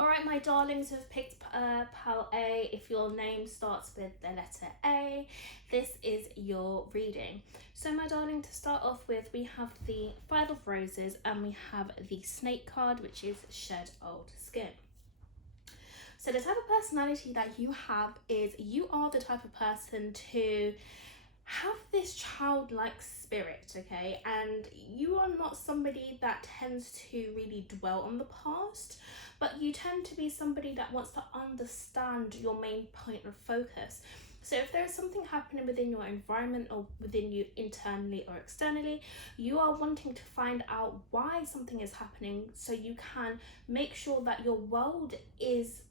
Alright, my darlings who have picked pile A, if your name starts with the letter A, this is your reading. So my darling, to start off with, we have the Five of Roses and we have the Snake card, which is Shed Old Skin. So the type of personality that you have is you are the type of person to have this childlike spirit, okay? And you are not somebody that tends to really dwell on the past, but you tend to be somebody that wants to understand your main point of focus. So if there is something happening within your environment or within you internally or externally, you are wanting to find out why something is happening so you can make sure that your world is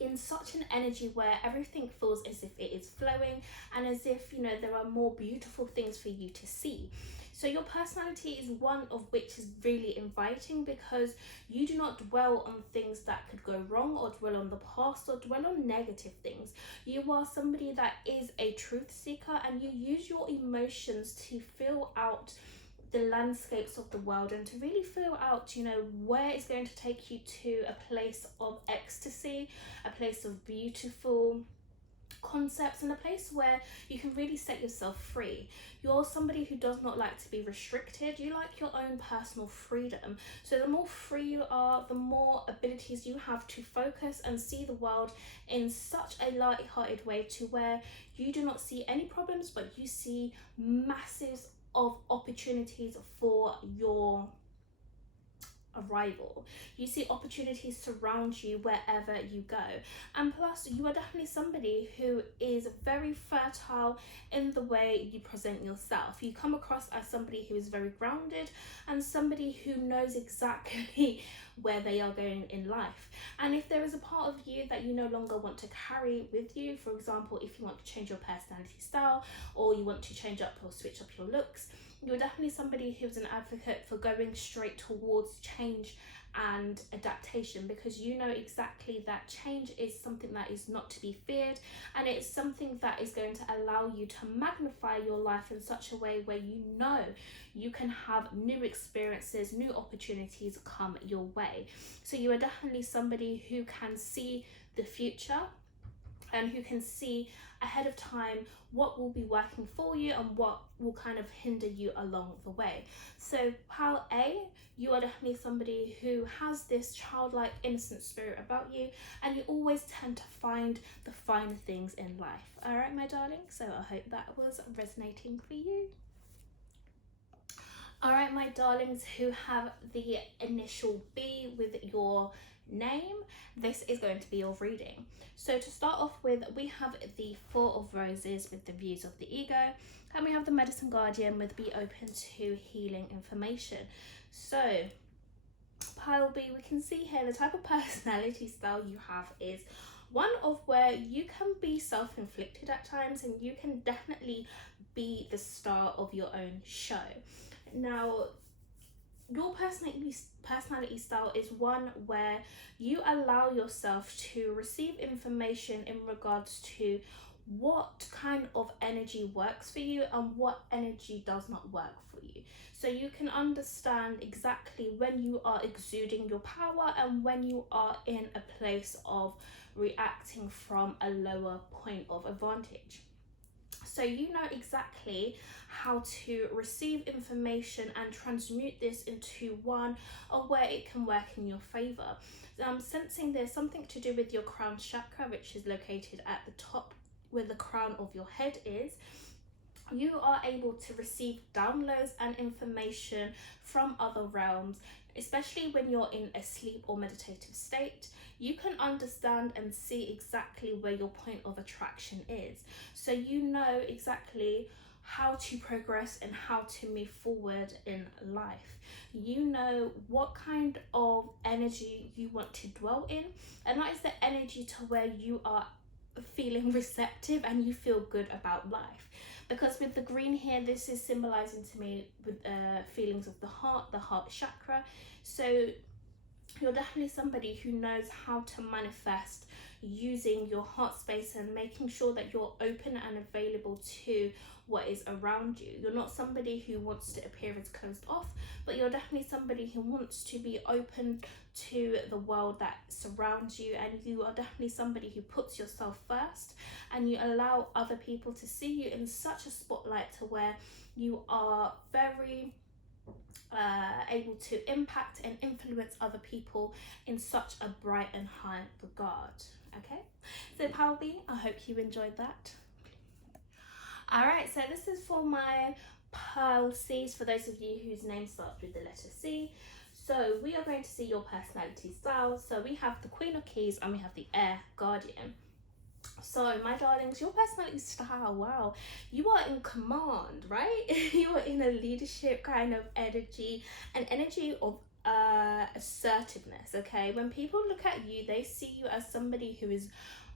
in such an energy where everything feels as if it is flowing and as if, you know, there are more beautiful things for you to see. So your personality is one of which is really inviting because you do not dwell on things that could go wrong or dwell on the past or dwell on negative things. You are somebody that is a truth seeker and you use your emotions to feel out the landscapes of the world and to really feel out, you know, where it's going to take you to a place of ecstasy, a place of beautiful concepts, and a place where you can really set yourself free. You're somebody who does not like to be restricted. You like your own personal freedom. So the more free you are, the more abilities you have to focus and see the world in such a light-hearted way to where you do not see any problems, but you see masses of opportunities for your arrival. You see opportunities surround you wherever you go, and plus you are definitely somebody who is very fertile in the way you present yourself. You come across as somebody who is very grounded and somebody who knows exactly where they are going in life. And if there is a part of you that you no longer want to carry with you, for example, if you want to change your personality style or you want to change up or switch up your looks, you're definitely somebody who's an advocate for going straight towards change and adaptation, because you know exactly that change is something that is not to be feared, and it's something that is going to allow you to magnify your life in such a way where you know you can have new experiences, new opportunities come your way. So you are definitely somebody who can see the future and who can see ahead of time what will be working for you and what will kind of hinder you along the way. So pile A, you are definitely somebody who has this childlike innocent spirit about you, and you always tend to find the finer things in life. All right, my darling, so I hope that was resonating for you. All right, my darlings who have the initial B with your name, this is going to be your reading. So to start off with, we have the Four of Roses with the views of the ego, and we have the Medicine Guardian with be open to healing information. So pile B, we can see here the type of personality style you have is one of where you can be self-inflicted at times, and you can definitely be the star of your own show. Now, your personality style is one where you allow yourself to receive information in regards to what kind of energy works for you and what energy does not work for you. So you can understand exactly when you are exuding your power and when you are in a place of reacting from a lower point of advantage. So you know exactly how to receive information and transmute this into one of where it can work in your favor. I'm sensing there's something to do with your crown chakra, which is located at the top where the crown of your head is. You are able to receive downloads and information from other realms, especially when you're in a sleep or meditative state. You can understand and see exactly where your point of attraction is. So you know exactly how to progress and how to move forward in life. You know what kind of energy you want to dwell in, and that is the energy to where you are feeling receptive and you feel good about life. Because with the green here, this is symbolizing to me with feelings of the heart chakra. So You're definitely somebody who knows how to manifest using your heart space and making sure that you're open and available to what is around you. You're not somebody who wants to appear as closed off, but you're definitely somebody who wants to be open to the world that surrounds you, and you are definitely somebody who puts yourself first and you allow other people to see you in such a spotlight to where you are very able to impact and influence other people in such a bright and high regard. Okay, so Power B, I hope you enjoyed that. All right, so this is for my Pearl C's, for those of you whose name starts with the letter C. So we are going to see your personality style. So we have the Queen of Keys and we have the Air Guardian. So my darlings, your personality style, wow, you are in command, right? You are in a leadership kind of energy, an energy of assertiveness. Okay, when people look at you, they see you as somebody who is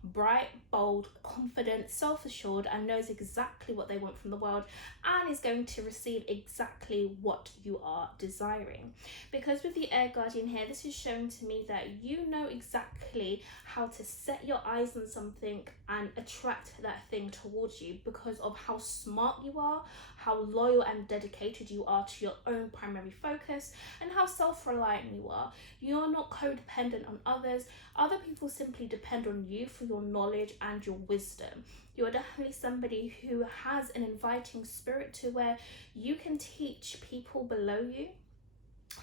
bright, bold, confident, self-assured, and knows exactly what they want from the world and is going to receive exactly what you are desiring. Because with the Air Guardian here, this is showing to me that you know exactly how to set your eyes on something and attract that thing towards you because of how smart you are, how loyal and dedicated you are to your own primary focus, and how self-reliant you are. You're not codependent on others. Other people simply depend on you for your knowledge and your wisdom. You're definitely somebody who has an inviting spirit to where you can teach people below you,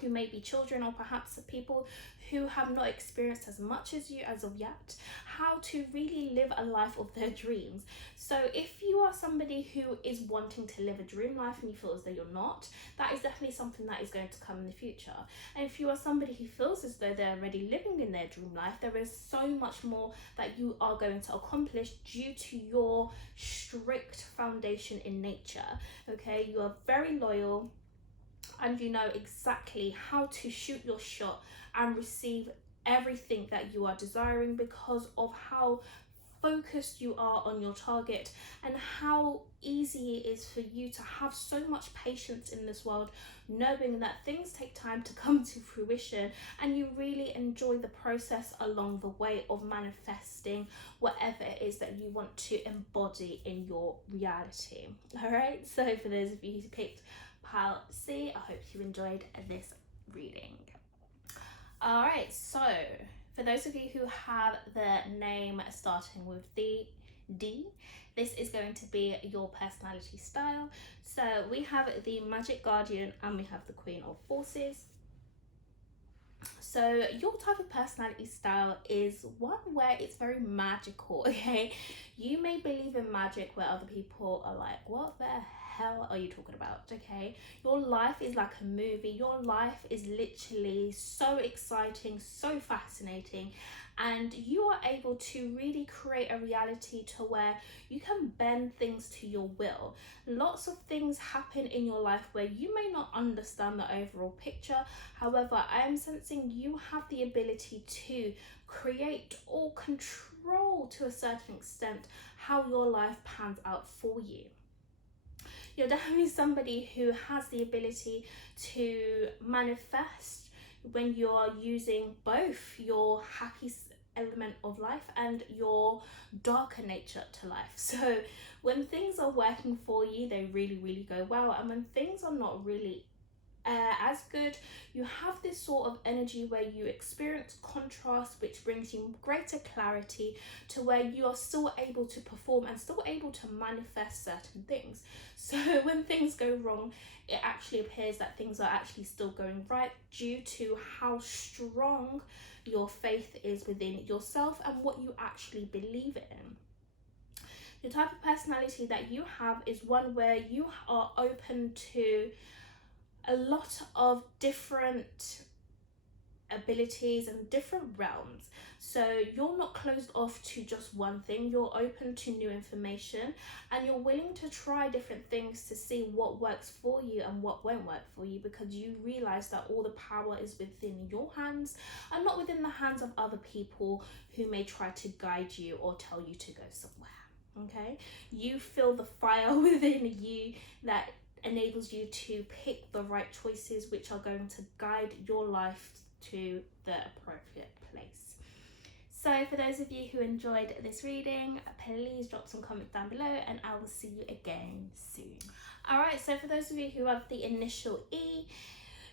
who may be children or perhaps people who have not experienced as much as you as of yet, how to really live a life of their dreams. So if you are somebody who is wanting to live a dream life and you feel as though you're not, that is definitely something that is going to come in the future. And if you are somebody who feels as though they're already living in their dream life, there is so much more that you are going to accomplish due to your strict foundation in nature. Okay, you are very loyal, and you know exactly how to shoot your shot and receive everything that you are desiring because of how focused you are on your target and how easy it is for you to have so much patience in this world, knowing that things take time to come to fruition and you really enjoy the process along the way of manifesting whatever it is that you want to embody in your reality. All right, so for those of you who picked Pile C, I hope you enjoyed this reading. All right, so for those of you who have the name starting with the D, this is going to be your personality style. So we have the Magic Guardian and we have the Queen of Forces. So your type of personality style is one where it's very magical, okay? You may believe in magic where other people are like, what the hell are you talking about? Okay, your life is like a movie. Your life is literally so exciting, so fascinating, and you are able to really create a reality to where you can bend things to your will. Lots of things happen in your life where you may not understand the overall picture. However, I am sensing you have the ability to create or control to a certain extent how your life pans out for you. You're definitely somebody who has the ability to manifest when you're using both your happy element of life and your darker nature to life. So when things are working for you, they really go well, and when things are not really as good, you have this sort of energy where you experience contrast, which brings you greater clarity to where you are still able to perform and still able to manifest certain things. So when things go wrong, it actually appears that things are actually still going right due to how strong your faith is within yourself and what you actually believe in. The type of personality that you have is one where you are open to a lot of different abilities and different realms. So you're not closed off to just one thing. You're open to new information and you're willing to try different things to see what works for you and what won't work for you, because you realize that all the power is within your hands and not within the hands of other people who may try to guide you or tell you to go somewhere. Okay, you feel the fire within you that enables you to pick the right choices which are going to guide your life to the appropriate place. So for those of you who enjoyed this reading, please drop some comments down below and I will see you again soon. Alright, so for those of you who have the initial E,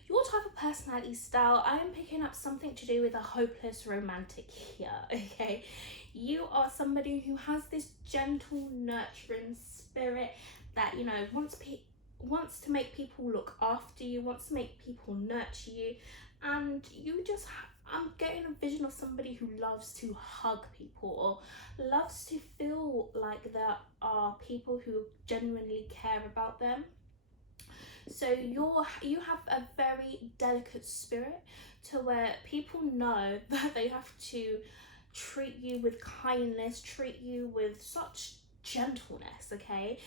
your type of personality style, I am picking up something to do with a hopeless romantic here, okay? You are somebody who has this gentle, nurturing spirit that, you know, wants to make people look after you, wants to make people nurture you, and you just I'm getting a vision of somebody who loves to hug people or loves to feel like there are people who genuinely care about them. So you have a very delicate spirit to where people know that they have to treat you with kindness, treat you with such gentleness, okay?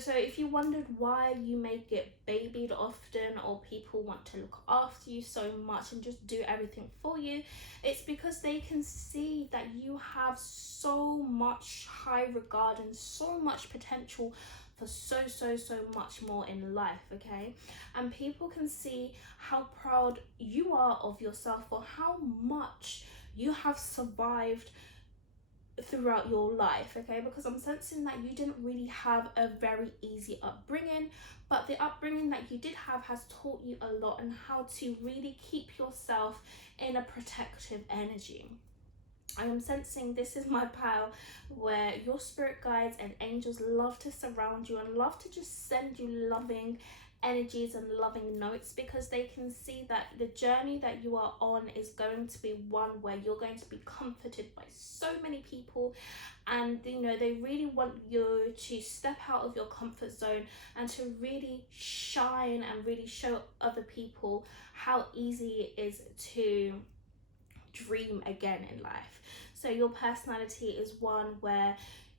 So if you wondered why you may get babied often or people want to look after you so much and just do everything for you, it's because they can see that you have so much high regard and so much potential for so much more in life, okay? And people can see how proud you are of yourself for how much you have survived throughout your life, okay? Because I'm sensing that you didn't really have a very easy upbringing, but the upbringing that you did have has taught you a lot on how to really keep yourself in a protective energy. I am sensing this is my pile where your spirit guides and angels love to surround you and love to just send you loving energies and loving notes, because they can see that the journey that you are on is going to be one where you're going to be comforted by so many people, and you know they really want you to step out of your comfort zone and to really shine and really show other people how easy it is to dream again in life. So your personality is one where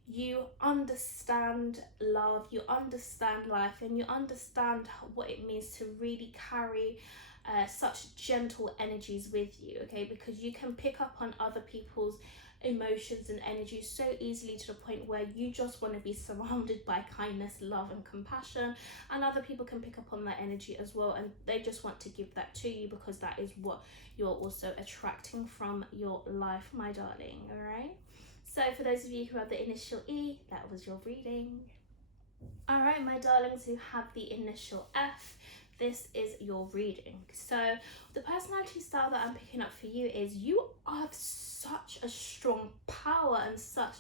you understand love, you understand life, and you understand what it means to really carry such gentle energies with you, okay? Because you can pick up on other people's emotions and energy so easily to the point where you just want to be surrounded by kindness, love and compassion, and other people can pick up on that energy as well, and they just want to give that to you because that is what you're also attracting from your life, my darling. All right, so for those of you who have the initial E, that was your reading. All right, my darlings who have the initial F, this is your reading. So the personality style that I'm picking up for you is you have such a strong power and such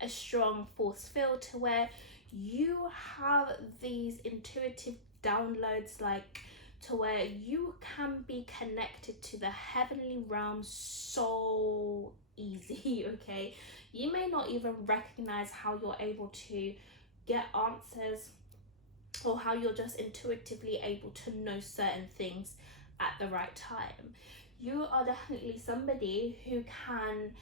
a strong force field to where you have these intuitive downloads, like to where you can be connected to the heavenly realm so easy, okay? You may not even recognize how you're able to get answers or how you're just intuitively able to know certain things at the right time. You are definitely somebody who can,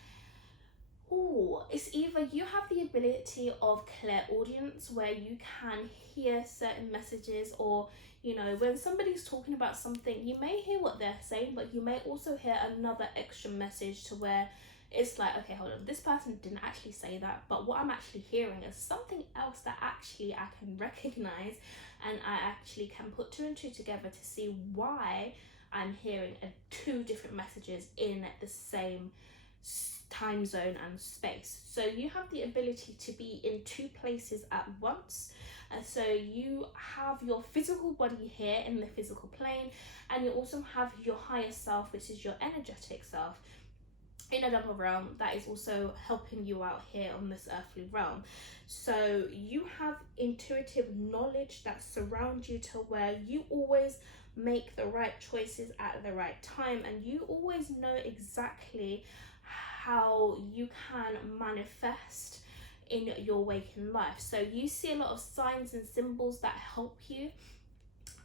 it's either you have the ability of clairaudience where you can hear certain messages, or you know when somebody's talking about something you may hear what they're saying, but you may also hear another extra message to where it's like, okay, hold on, this person didn't actually say that, but what I'm actually hearing is something else that actually I can recognize, and I actually can put two and two together to see why I'm hearing two different messages in the same time zone and space. So you have the ability to be in two places at once. So you have your physical body here in the physical plane, and you also have your higher self, which is your energetic self, in another realm that is also helping you out here on this earthly realm. So you have intuitive knowledge that surrounds you to where you always make the right choices at the right time, and you always know exactly how you can manifest in your waking life. So you see a lot of signs and symbols that help you,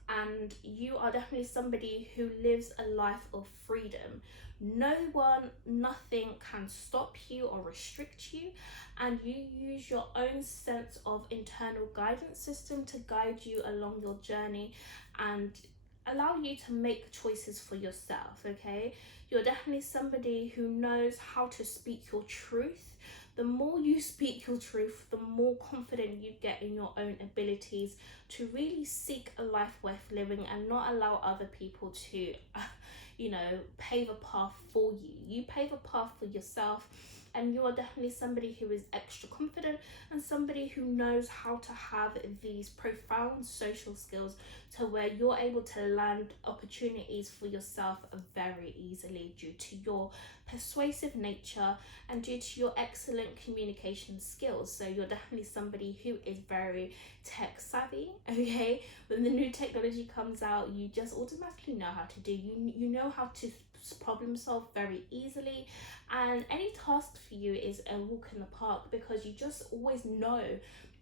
and you are definitely somebody who lives a life of freedom. No one, nothing can stop you or restrict you, and you use your own sense of internal guidance system to guide you along your journey and allow you to make choices for yourself, okay? You're definitely somebody who knows how to speak your truth, the more you speak your truth, the more confident you get in your own abilities to really seek a life worth living and not allow other people to pave a path for you. You pave a path for yourself, and you are definitely somebody who is extra confident and somebody who knows how to have these profound social skills to where you're able to land opportunities for yourself very easily due to your persuasive nature and due to your excellent communication skills. So you're definitely somebody who is very tech savvy, okay? When the new technology comes out, you just automatically know how to do. You know how to problem solve very easily, and any task for you is a walk in the park because you just always know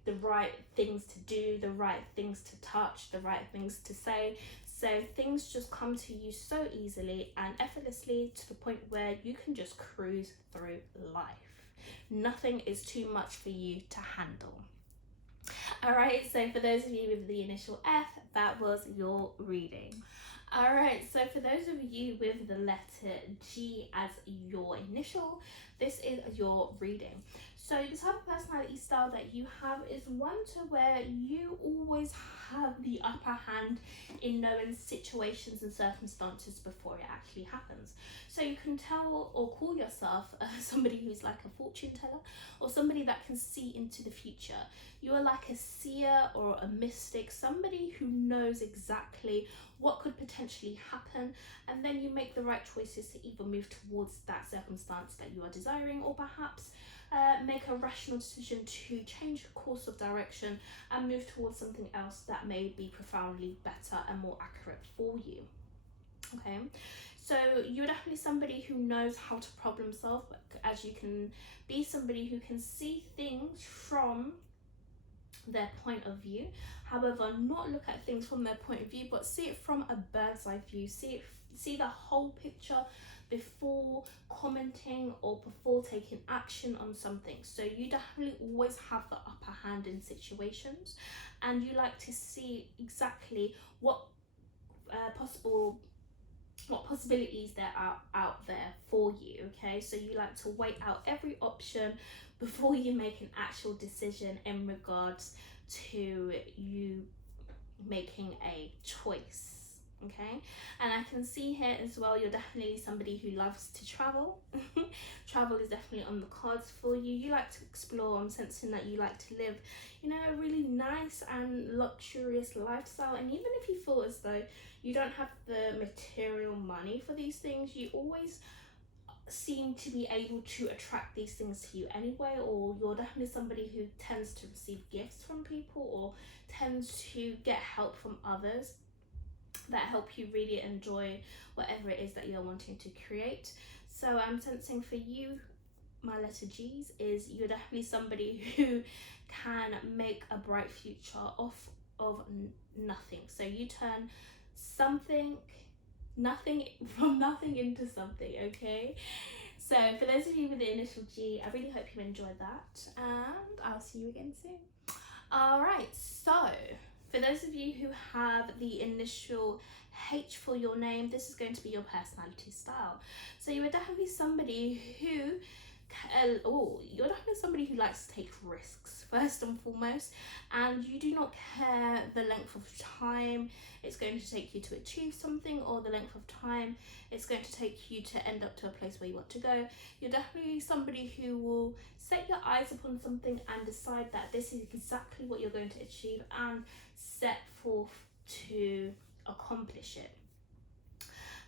the right things to do, the right things to touch, the right things to say. So things just come to you so easily and effortlessly to the point where you can just cruise through life. Nothing is too much for you to handle. Alright, so for those of you with the initial F, that was your reading. Alright, so for those of you with the letter G as your initial, this is your reading. So the type of personality style that you have is one to where you always have the upper hand in knowing situations and circumstances before it actually happens. So you can tell or call yourself somebody who's like a fortune teller or somebody that can see into the future. You are like a seer or a mystic, somebody who knows exactly what could potentially happen, and then you make the right choices to either move towards that circumstance that you are desiring, or perhaps make a rational decision to change the course of direction and move towards something else that may be profoundly better and more accurate for you. Okay, so you're definitely somebody who knows how to problem solve, as you can be somebody who can see things from their point of view. However, not look at things from their point of view, but see it from a bird's eye view. See the whole picture before commenting or before taking action on something. So you definitely always have the upper hand in situations, and you like to see exactly what possibilities there are out there for you. Okay, so you like to weigh out every option before you make an actual decision in regards to you making a choice. Okay, and I can see here as well, you're definitely somebody who loves to travel. Travel is definitely on the cards for you. You like to explore. I'm sensing that you like to live, a really nice and luxurious lifestyle. And even if you feel as though you don't have the material money for these things, you always seem to be able to attract these things to you anyway, or you're definitely somebody who tends to receive gifts from people or tends to get help from others that help you really enjoy whatever it is that you're wanting to create. So I'm sensing for you, my letter G's, is you're definitely somebody who can make a bright future off of nothing. So you turn nothing into something. Okay, so for those of you with the initial G, I really hope you enjoyed that, and I'll see you again soon. All right, so for those of you who have the initial H for your name, this is going to be your personality style. So you are definitely somebody who you're definitely somebody who likes to take risks first and foremost, and you do not care the length of time it's going to take you to achieve something or the length of time it's going to take you to end up to a place where you want to go. You're definitely somebody who will set your eyes upon something and decide that this is exactly what you're going to achieve and set forth to accomplish it.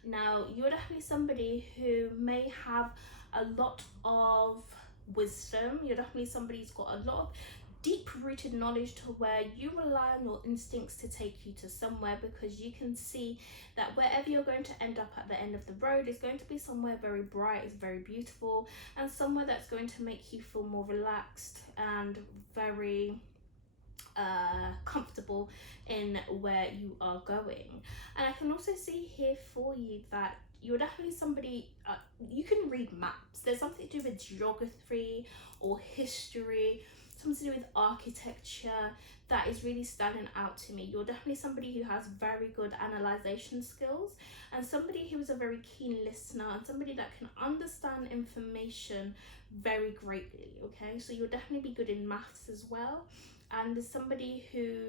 Now, you're definitely somebody who may have a lot of wisdom. You're definitely somebody who's got a lot of deep-rooted knowledge to where you rely on your instincts to take you to somewhere, because you can see that wherever you're going to end up at the end of the road is going to be somewhere very bright, is very beautiful, and somewhere that's going to make you feel more relaxed and very comfortable in where you are going. And I can also see here for you that you're definitely somebody, you can read maps. There's something to do with geography or history. something to do with architecture that is really standing out to me. You're definitely somebody who has very good analyzation skills, and somebody who is a very keen listener, and somebody that can understand information very greatly. Okay, so you'll definitely be good in maths as well, and there's somebody who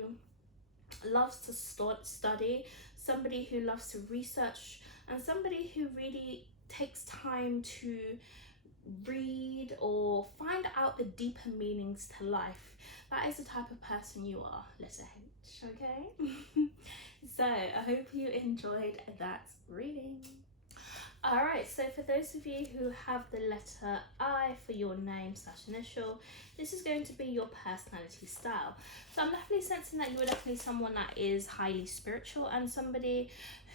loves to study, somebody who loves to research, and somebody who really takes time to read or find out the deeper meanings to life. That is the type of person you are, letter H, okay? So I hope you enjoyed that reading. Alright, so for those of you who have the letter I for your name / initial, this is going to be your personality style. So I'm definitely sensing that you are definitely someone that is highly spiritual, and somebody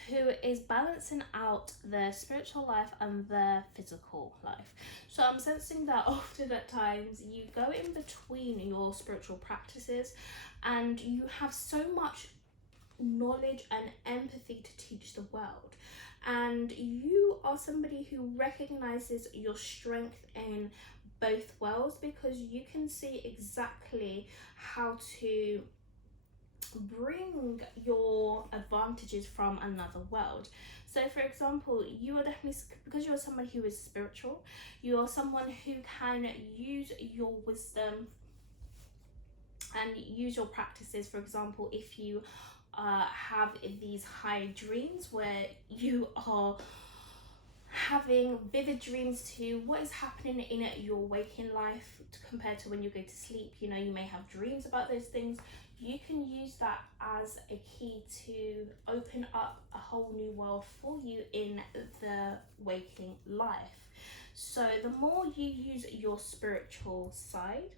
who is balancing out their spiritual life and their physical life. So I'm sensing that often at times you go in between your spiritual practices, and you have so much knowledge and empathy to teach the world. And you are somebody who recognizes your strength in both worlds, because you can see exactly how to bring your advantages from another world. So for example, you are definitely, because you're someone who is spiritual, you are someone who can use your wisdom and use your practices. For example, if you have these high dreams where you are having vivid dreams to what is happening in your waking life compared to when you go to sleep, you know, you may have dreams about those things. You can use that as a key to open up a whole new world for you in the waking life. So the more you use your spiritual side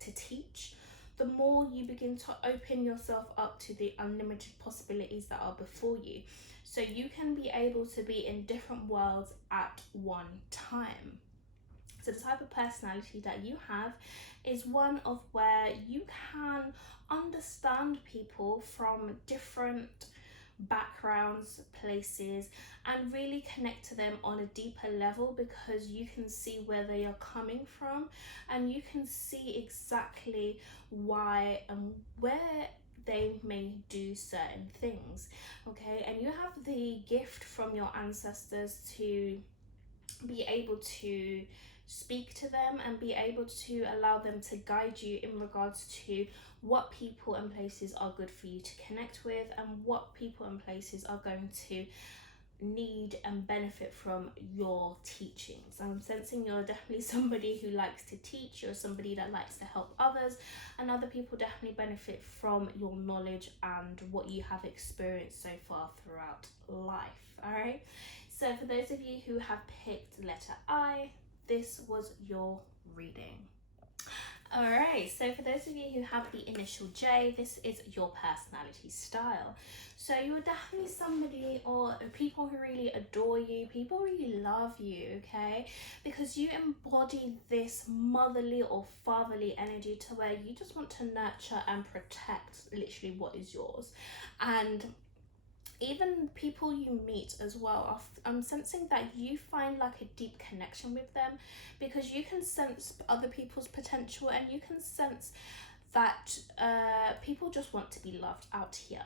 to teach, the more you begin to open yourself up to the unlimited possibilities that are before you. So you can be able to be in different worlds at one time. So the type of personality that you have is one of where you can understand people from different backgrounds, places, and really connect to them on a deeper level, because you can see where they are coming from, and you can see exactly why and where they may do certain things. Okay, and you have the gift from your ancestors to be able to speak to them and be able to allow them to guide you in regards to what people and places are good for you to connect with, and what people and places are going to need and benefit from your teachings. I'm sensing you're definitely somebody who likes to teach, you're somebody that likes to help others, and other people definitely benefit from your knowledge and what you have experienced so far throughout life. All right, so for those of you who have picked letter I, this was your reading. Alright, so for those of you who have the initial J, this is your personality style. So you're definitely somebody, or people who really adore you, people really love you, okay? Because you embody this motherly or fatherly energy to where you just want to nurture and protect literally what is yours. And even people you meet as well, I'm sensing that you find like a deep connection with them, because you can sense other people's potential, and you can sense that people just want to be loved out here.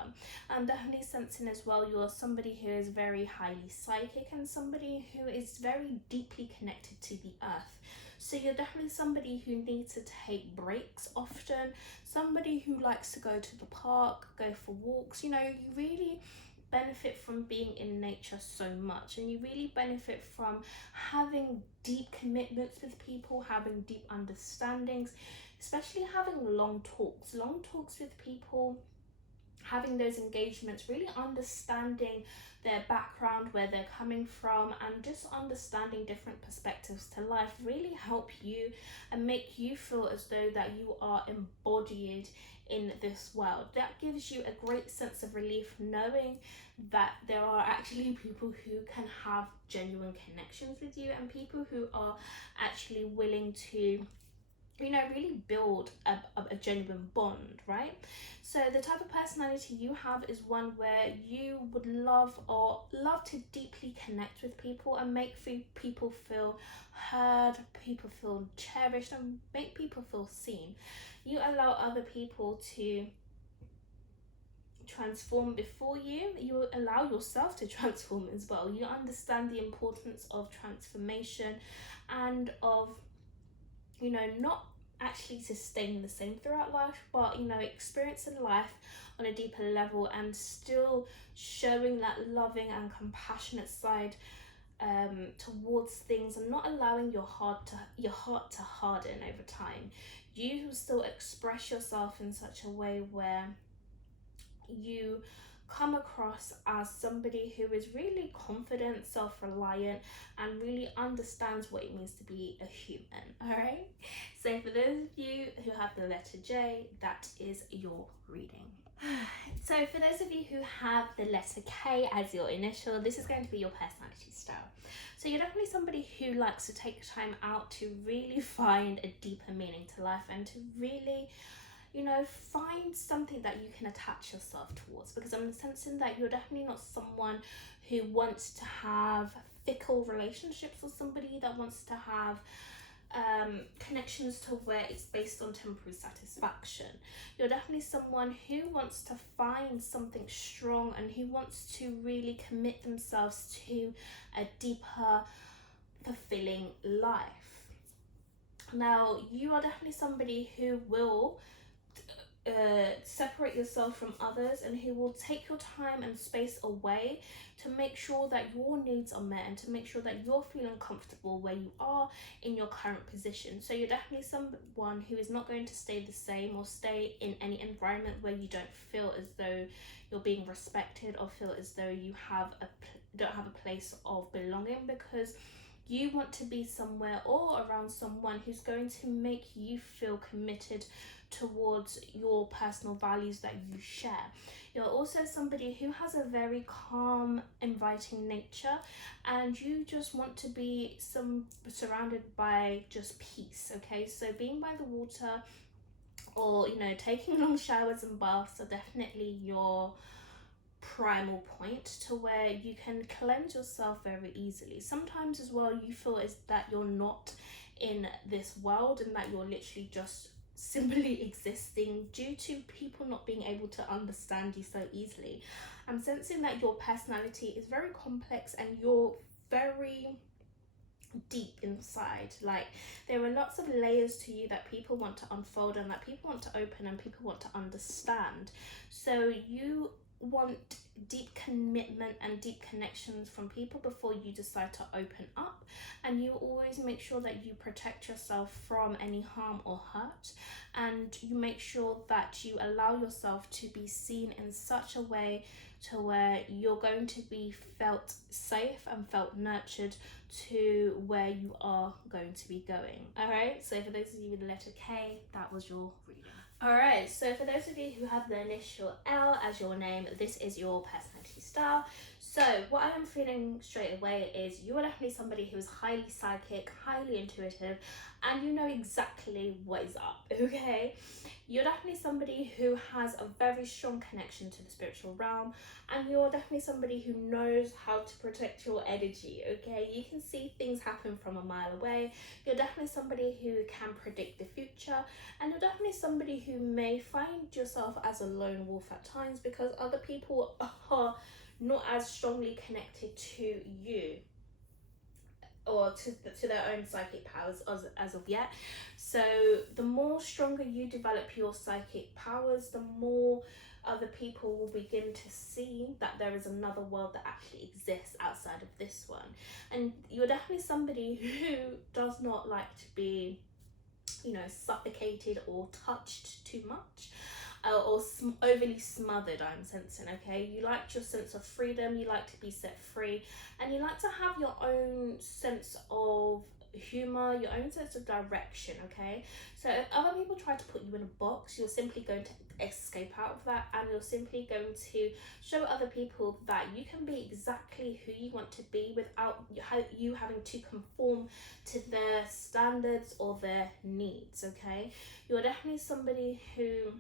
I'm definitely sensing as well you're somebody who is very highly psychic, and somebody who is very deeply connected to the earth. So you're definitely somebody who needs to take breaks often, somebody who likes to go to the park, go for walks. You know, you really benefit from being in nature so much, and you really benefit from having deep commitments with people, having deep understandings, especially having long talks with people, having those engagements, really understanding their background, where they're coming from, and just understanding different perspectives to life really help you and make you feel as though that you are embodied in this world. That gives you a great sense of relief, knowing that there are actually people who can have genuine connections with you, and people who are actually willing to really build a genuine bond, right? So the type of personality you have is one where you would love to deeply connect with people and make people feel heard, people feel cherished, and make people feel seen. You allow other people to transform before you allow yourself to transform as well. You understand the importance of transformation and of not actually to staying the same throughout life, but experiencing life on a deeper level and still showing that loving and compassionate side towards things, and not allowing your heart to harden over time. You still express yourself in such a way where you come across as somebody who is really confident, self-reliant, and really understands what it means to be a human. All right, so for those of you who have the letter J, that is your reading. So for those of you who have the letter K as your initial, this is going to be your personality style. So you're definitely somebody who likes to take time out to really find a deeper meaning to life, and to really find something that you can attach yourself towards, because I'm sensing that you're definitely not someone who wants to have fickle relationships, or somebody that wants to have connections to where it's based on temporary satisfaction. You're definitely someone who wants to find something strong and who wants to really commit themselves to a deeper, fulfilling life. Now, you are definitely somebody who will separate yourself from others, and who will take your time and space away to make sure that your needs are met, and to make sure that you're feeling comfortable where you are in your current position. So you're definitely someone who is not going to stay the same or stay in any environment where you don't feel as though you're being respected, or feel as though you don't have a place of belonging, because you want to be somewhere or around someone who's going to make you feel committed towards your personal values that you share. You're also somebody who has a very calm, inviting nature, and you just want to be surrounded by just peace. Okay, so being by the water, or taking long showers and baths, are definitely your primal point to where you can cleanse yourself very easily. Sometimes as well you feel as that you're not in this world, and that you're literally just simply existing due to people not being able to understand you so easily. I'm sensing that your personality is very complex, and you're very deep inside. Like, there are lots of layers to you that people want to unfold, and that people want to open, and people want to understand. So you want deep commitment and deep connections from people before you decide to open up, and you always make sure that you protect yourself from any harm or hurt, and you make sure that you allow yourself to be seen in such a way to where you're going to be felt safe and felt nurtured to where you are going to be going. All right, so for those of you with the letter K, that was your reading. Alright, so for those of you who have the initial L as your name, this is your personality style. So what I am feeling straight away is you are definitely somebody who is highly psychic, highly intuitive, and you know exactly what is up, okay? You're definitely somebody who has a very strong connection to the spiritual realm, and you're definitely somebody who knows how to protect your energy, okay? You can see things happen from a mile away. You're definitely somebody who can predict the future, and you're definitely somebody who may find yourself as a lone wolf at times, because other people are not as strongly connected to you, or to their own psychic powers as of yet. So the more stronger you develop your psychic powers, the more other people will begin to see that there is another world that actually exists outside of this one. And you're definitely somebody who does not like to be suffocated or touched too much, or overly smothered, I'm sensing, okay? You like your sense of freedom, you like to be set free, and you like to have your own sense of humor, your own sense of direction, okay? So if other people try to put you in a box, you're simply going to escape out of that, and you're simply going to show other people that you can be exactly who you want to be without you having to conform to their standards or their needs, okay? You're definitely somebody who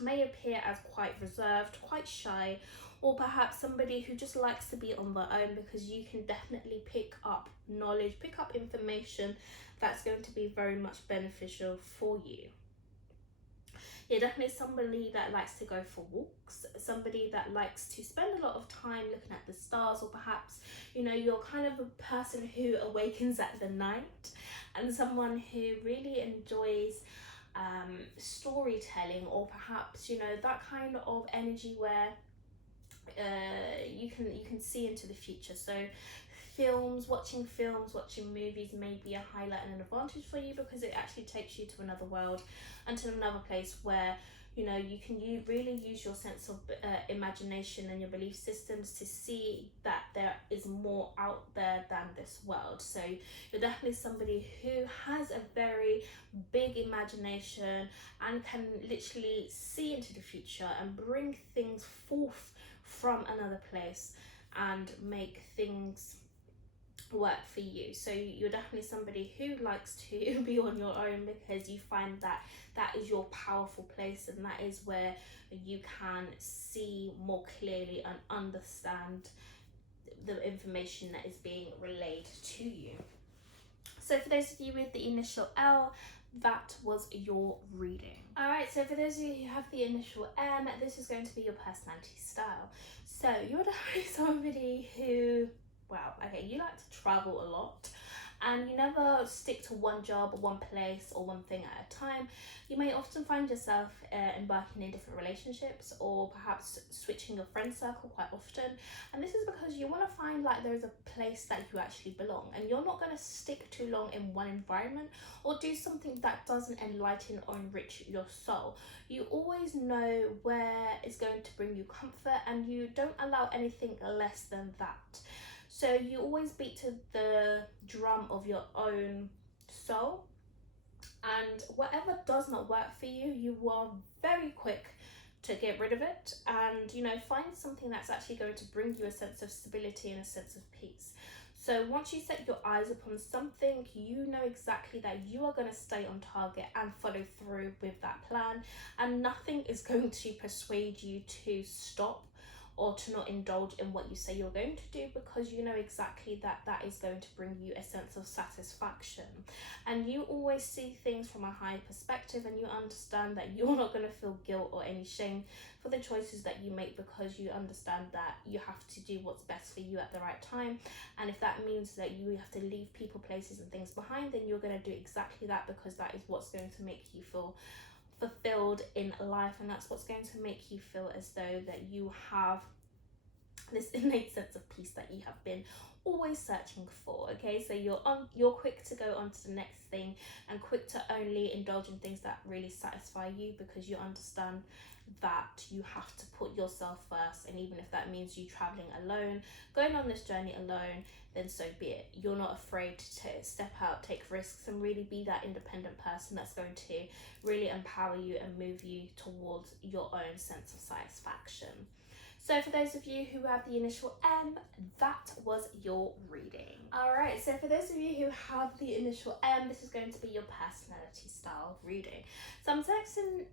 may appear as quite reserved, quite shy, or perhaps somebody who just likes to be on their own, because you can definitely pick up knowledge, pick up information that's going to be very much beneficial for you. You're definitely somebody that likes to go for walks, somebody that likes to spend a lot of time looking at the stars, or perhaps, you know, you're kind of a person who awakens at the night, and someone who really enjoys storytelling, or perhaps, you know, that kind of energy where you can see into the future. So watching movies may be a highlight and an advantage for you, because it actually takes you to another world and to another place where, you know, you really use your sense of imagination and your belief systems to see that there is more out there than this world. So you're definitely somebody who has a very big imagination and can literally see into the future and bring things forth from another place and make things work for you. So you're definitely somebody who likes to be on your own, because you find that that is your powerful place, and that is where you can see more clearly and understand the information that is being relayed to you. So for those of you with the initial L, that was your reading. Alright, so for those of you who have the initial M, this is going to be your personality style. So you're definitely somebody who, wow, okay, you like to travel a lot, and you never stick to one job or one place or one thing at a time. You may often find yourself embarking in different relationships, or perhaps switching your friend circle quite often, and this is because you want to find like there is a place that you actually belong, and you're not going to stick too long in one environment or do something that doesn't enlighten or enrich your soul. You always know where is going to bring you comfort, and you don't allow anything less than that. So you always beat to the drum of your own soul, and whatever does not work for you, you are very quick to get rid of it, and, you know, find something that's actually going to bring you a sense of stability and a sense of peace. So once you set your eyes upon something, you know exactly that you are going to stay on target and follow through with that plan, and nothing is going to persuade you to stop or to not indulge in what you say you're going to do, because you know exactly that that is going to bring you a sense of satisfaction. And you always see things from a high perspective, and you understand that you're not going to feel guilt or any shame for the choices that you make, because you understand that you have to do what's best for you at the right time. And if that means that you have to leave people, places and things behind, then you're going to do exactly that, because that is what's going to make you feel fulfilled in life, and that's what's going to make you feel as though that you have this innate sense of peace that you have been always searching for. Okay, so you're quick to go on to the next thing, and quick to only indulge in things that really satisfy you, because you understand that you have to put yourself first. And even if that means you traveling alone, going on this journey alone, then so be it. You're not afraid to step out, take risks, and really be that independent person that's going to really empower you and move you towards your own sense of satisfaction. So for those of you who have the initial M, that was your reading. Alright, so for those of you who have the initial M, this is going to be your personality style reading. So I'm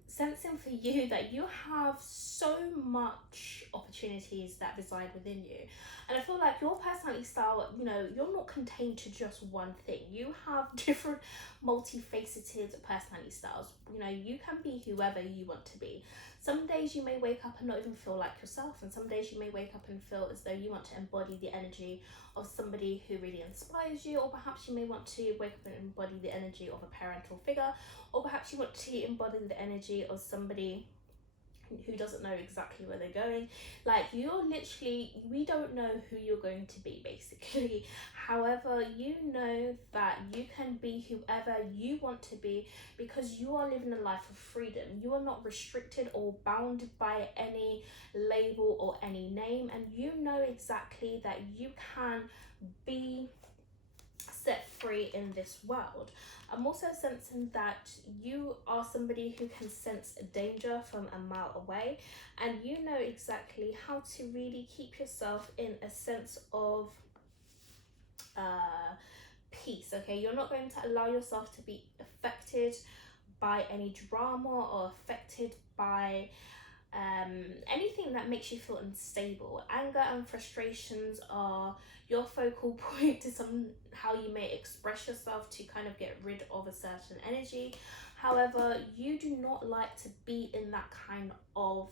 sensing for you that you have so much opportunities that reside within you. And I feel like your personality style, you know, you're not contained to just one thing. You have different multifaceted personality styles. You know, you can be whoever you want to be. Some days you may wake up and not even feel like yourself, and some days you may wake up and feel as though you want to embody the energy of somebody who really inspires you, or perhaps you may want to wake up and embody the energy of a parental figure, or perhaps you want to embody the energy of somebody who doesn't know exactly where they're going. Like, you're literally, we don't know who you're going to be, basically. However, you know that you can be whoever you want to be, because you are living a life of freedom. You are not restricted or bound by any label or any name, and you know exactly that you can be set free in this world. I'm also sensing that you are somebody who can sense danger from a mile away, and you know exactly how to really keep yourself in a sense of peace. Okay, you're not going to allow yourself to be affected by any drama or affected by anything that makes you feel unstable. Anger and frustrations are your focal point to how you may express yourself to kind of get rid of a certain energy. However, you do not like to be in that kind of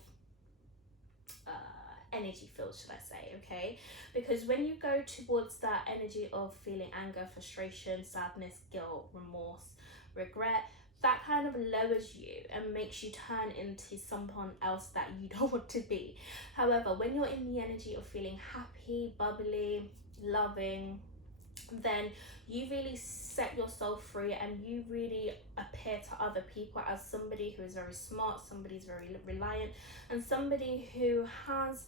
energy field, should I say, okay? Because when you go towards that energy of feeling anger, frustration, sadness, guilt, remorse, regret, that kind of lowers you and makes you turn into someone else that you don't want to be. However, when you're in the energy of feeling happy, bubbly, loving, then you really set yourself free and you really appear to other people as somebody who is very smart, somebody who's very reliant, and somebody who has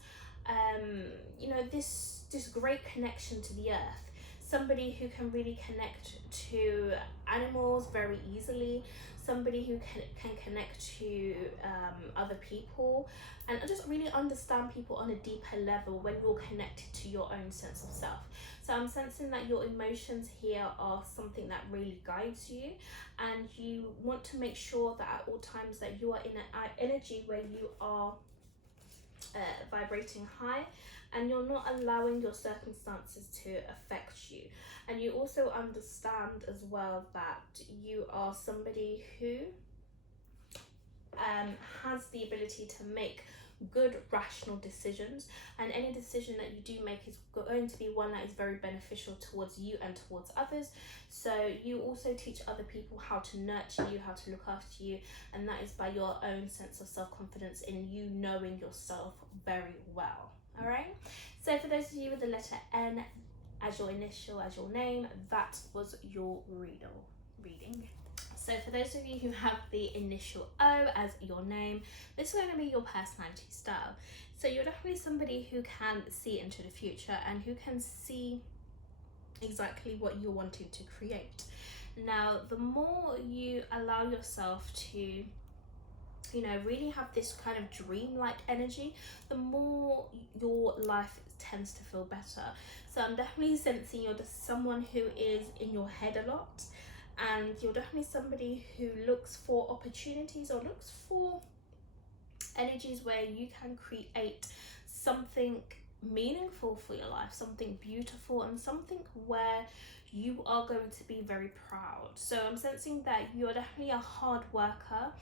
this great connection to the earth, somebody who can really connect to animals very easily, somebody who can connect to other people, and just really understand people on a deeper level when you're connected to your own sense of self. So I'm sensing that your emotions here are something that really guides you, and you want to make sure that at all times that you are in an energy where you are vibrating high, and you're not allowing your circumstances to affect you. And you also understand as well that you are somebody who has the ability to make good rational decisions, and any decision that you do make is going to be one that is very beneficial towards you and towards others. So you also teach other people how to nurture you, how to look after you, and that is by your own sense of self-confidence in you knowing yourself very well. All right, so for those of you with the letter N as your initial, as your name, that was your reading. So for those of you who have the initial O as your name, this is going to be your personality style. So you're definitely somebody who can see into the future and who can see exactly what you're wanting to create. Now, the more you allow yourself to really have this kind of dream-like energy, the more your life tends to feel better. So I'm definitely sensing you're just someone who is in your head a lot, and you're definitely somebody who looks for opportunities or looks for energies where you can create something meaningful for your life, something beautiful, and something where you are going to be very proud. So I'm sensing that you're definitely a hard worker,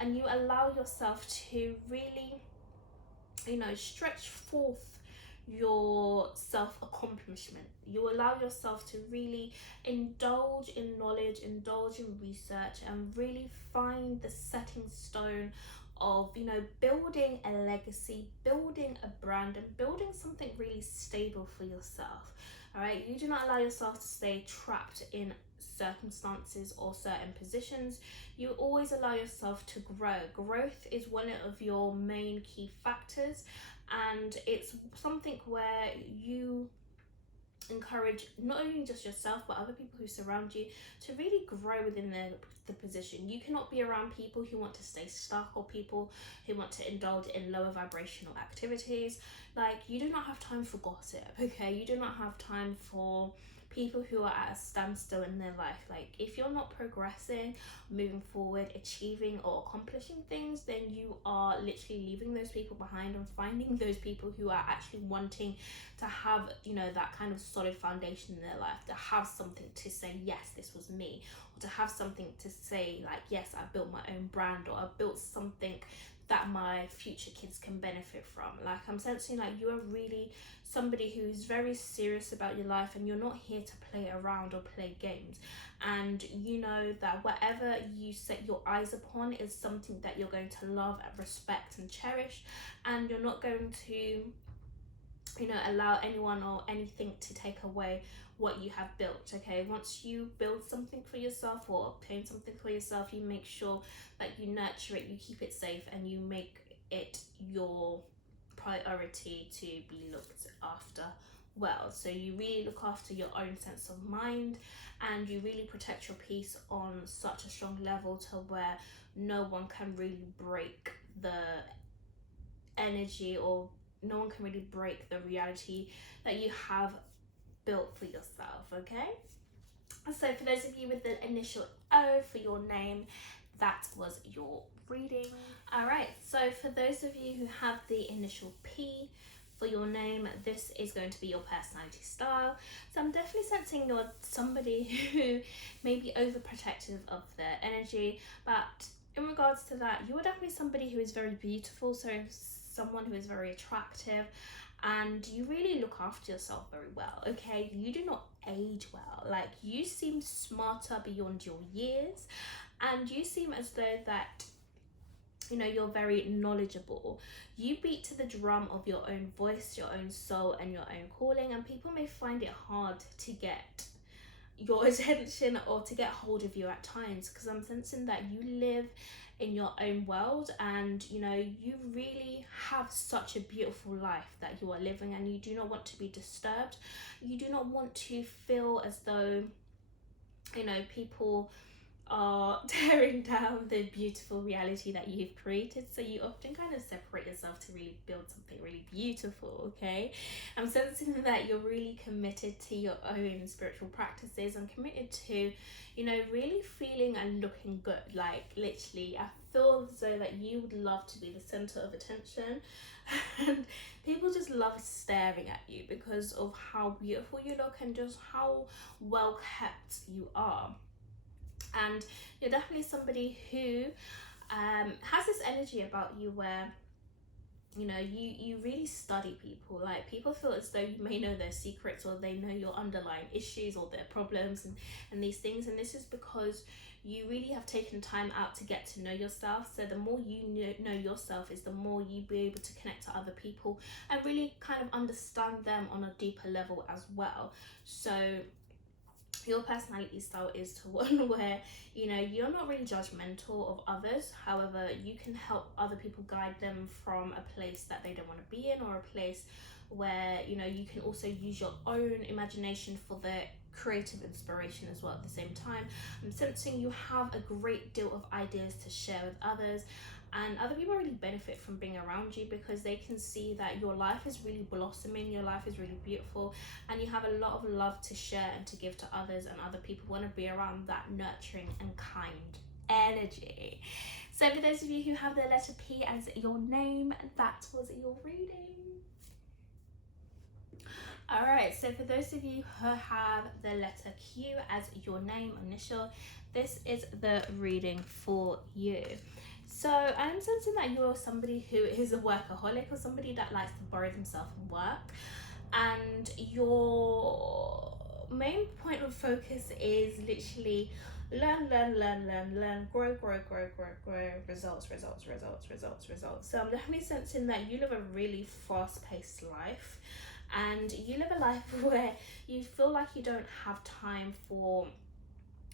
and you allow yourself to really stretch forth your self-accomplishment. You allow yourself to really indulge in knowledge, indulge in research, and really find the setting stone of building a legacy, building a brand, and building something really stable for yourself. All right, you do not allow yourself to stay trapped in circumstances or certain positions. You always allow yourself to grow. Growth is one of your main key factors, and it's something where you encourage not only just yourself but other people who surround you to really grow within the position. You cannot be around people who want to stay stuck or people who want to indulge in lower vibrational activities. Like, you do not have time for gossip, okay? You do not have time for people who are at a standstill in their life. Like, if you're not progressing, moving forward, achieving or accomplishing things, then you are literally leaving those people behind and finding those people who are actually wanting to have that kind of solid foundation in their life, to have something to say, yes, this was me, or to have something to say like, yes, I built my own brand, or I built something that my future kids can benefit from. Like, I'm sensing like you are really somebody who's very serious about your life, and you're not here to play around or play games, and you know that whatever you set your eyes upon is something that you're going to love and respect and cherish, and you're not going to allow anyone or anything to take away what you have built. Okay, once you build something for yourself or obtain something for yourself, you make sure that you nurture it, you keep it safe, and you make it your priority to be looked after well. So you really look after your own sense of mind, and you really protect your peace on such a strong level to where no one can really break the energy, or no one can really break the reality that you have built for yourself. Okay, so for those of you with the initial O for your name, that was your reading. All right, so for those of you who have the initial P for your name, this is going to be your personality style. So I'm definitely sensing you're somebody who may be overprotective of their energy, but in regards to that, you are definitely somebody who is very beautiful, so someone who is very attractive, and you really look after yourself very well. Okay, you do not age well. Like, you seem smarter beyond your years, and you seem as though that, you know, you're very knowledgeable. You beat to the drum of your own voice, your own soul, and your own calling, and people may find it hard to get your attention or to get hold of you at times, because I'm sensing that you live in your own world, and you know, you really have such a beautiful life that you are living, and you do not want to be disturbed. You do not want to feel as though, you know, people are tearing down the beautiful reality that you've created. So you often kind of separate yourself to really build something really beautiful. Okay, I'm sensing that you're really committed to your own spiritual practices, and committed to, you know, really feeling and looking good. Like, literally, I feel as though that you would love to be the center of attention, and people just love staring at you because of how beautiful you look and just how well kept you are. And you're definitely somebody who has this energy about you where, you know, you really study people. Like, people feel as though you may know their secrets, or they know your underlying issues or their problems, and these things, and this is because you really have taken time out to get to know yourself. So the more you know yourself, is the more you be able to connect to other people and really kind of understand them on a deeper level as well. So your personality style is to one where, you know, you're not really judgmental of others. However, you can help other people, guide them from a place that they don't want to be in, or a place where, you know, you can also use your own imagination for their creative inspiration as well at the same time. I'm sensing you have a great deal of ideas to share with others, and other people really benefit from being around you because they can see that your life is really blossoming, your life is really beautiful, and you have a lot of love to share and to give to others, and other people want to be around that nurturing and kind energy. So for those of you who have the letter P as your name, that was your reading. All right, so for those of you who have the letter Q as your name initial, this is the reading for you. So I'm sensing that you're somebody who is a workaholic, or somebody that likes to bury themselves in work, and your main point of focus is literally learn, grow, results. So I'm definitely sensing that you live a really fast-paced life, and you live a life where you feel like you don't have time for,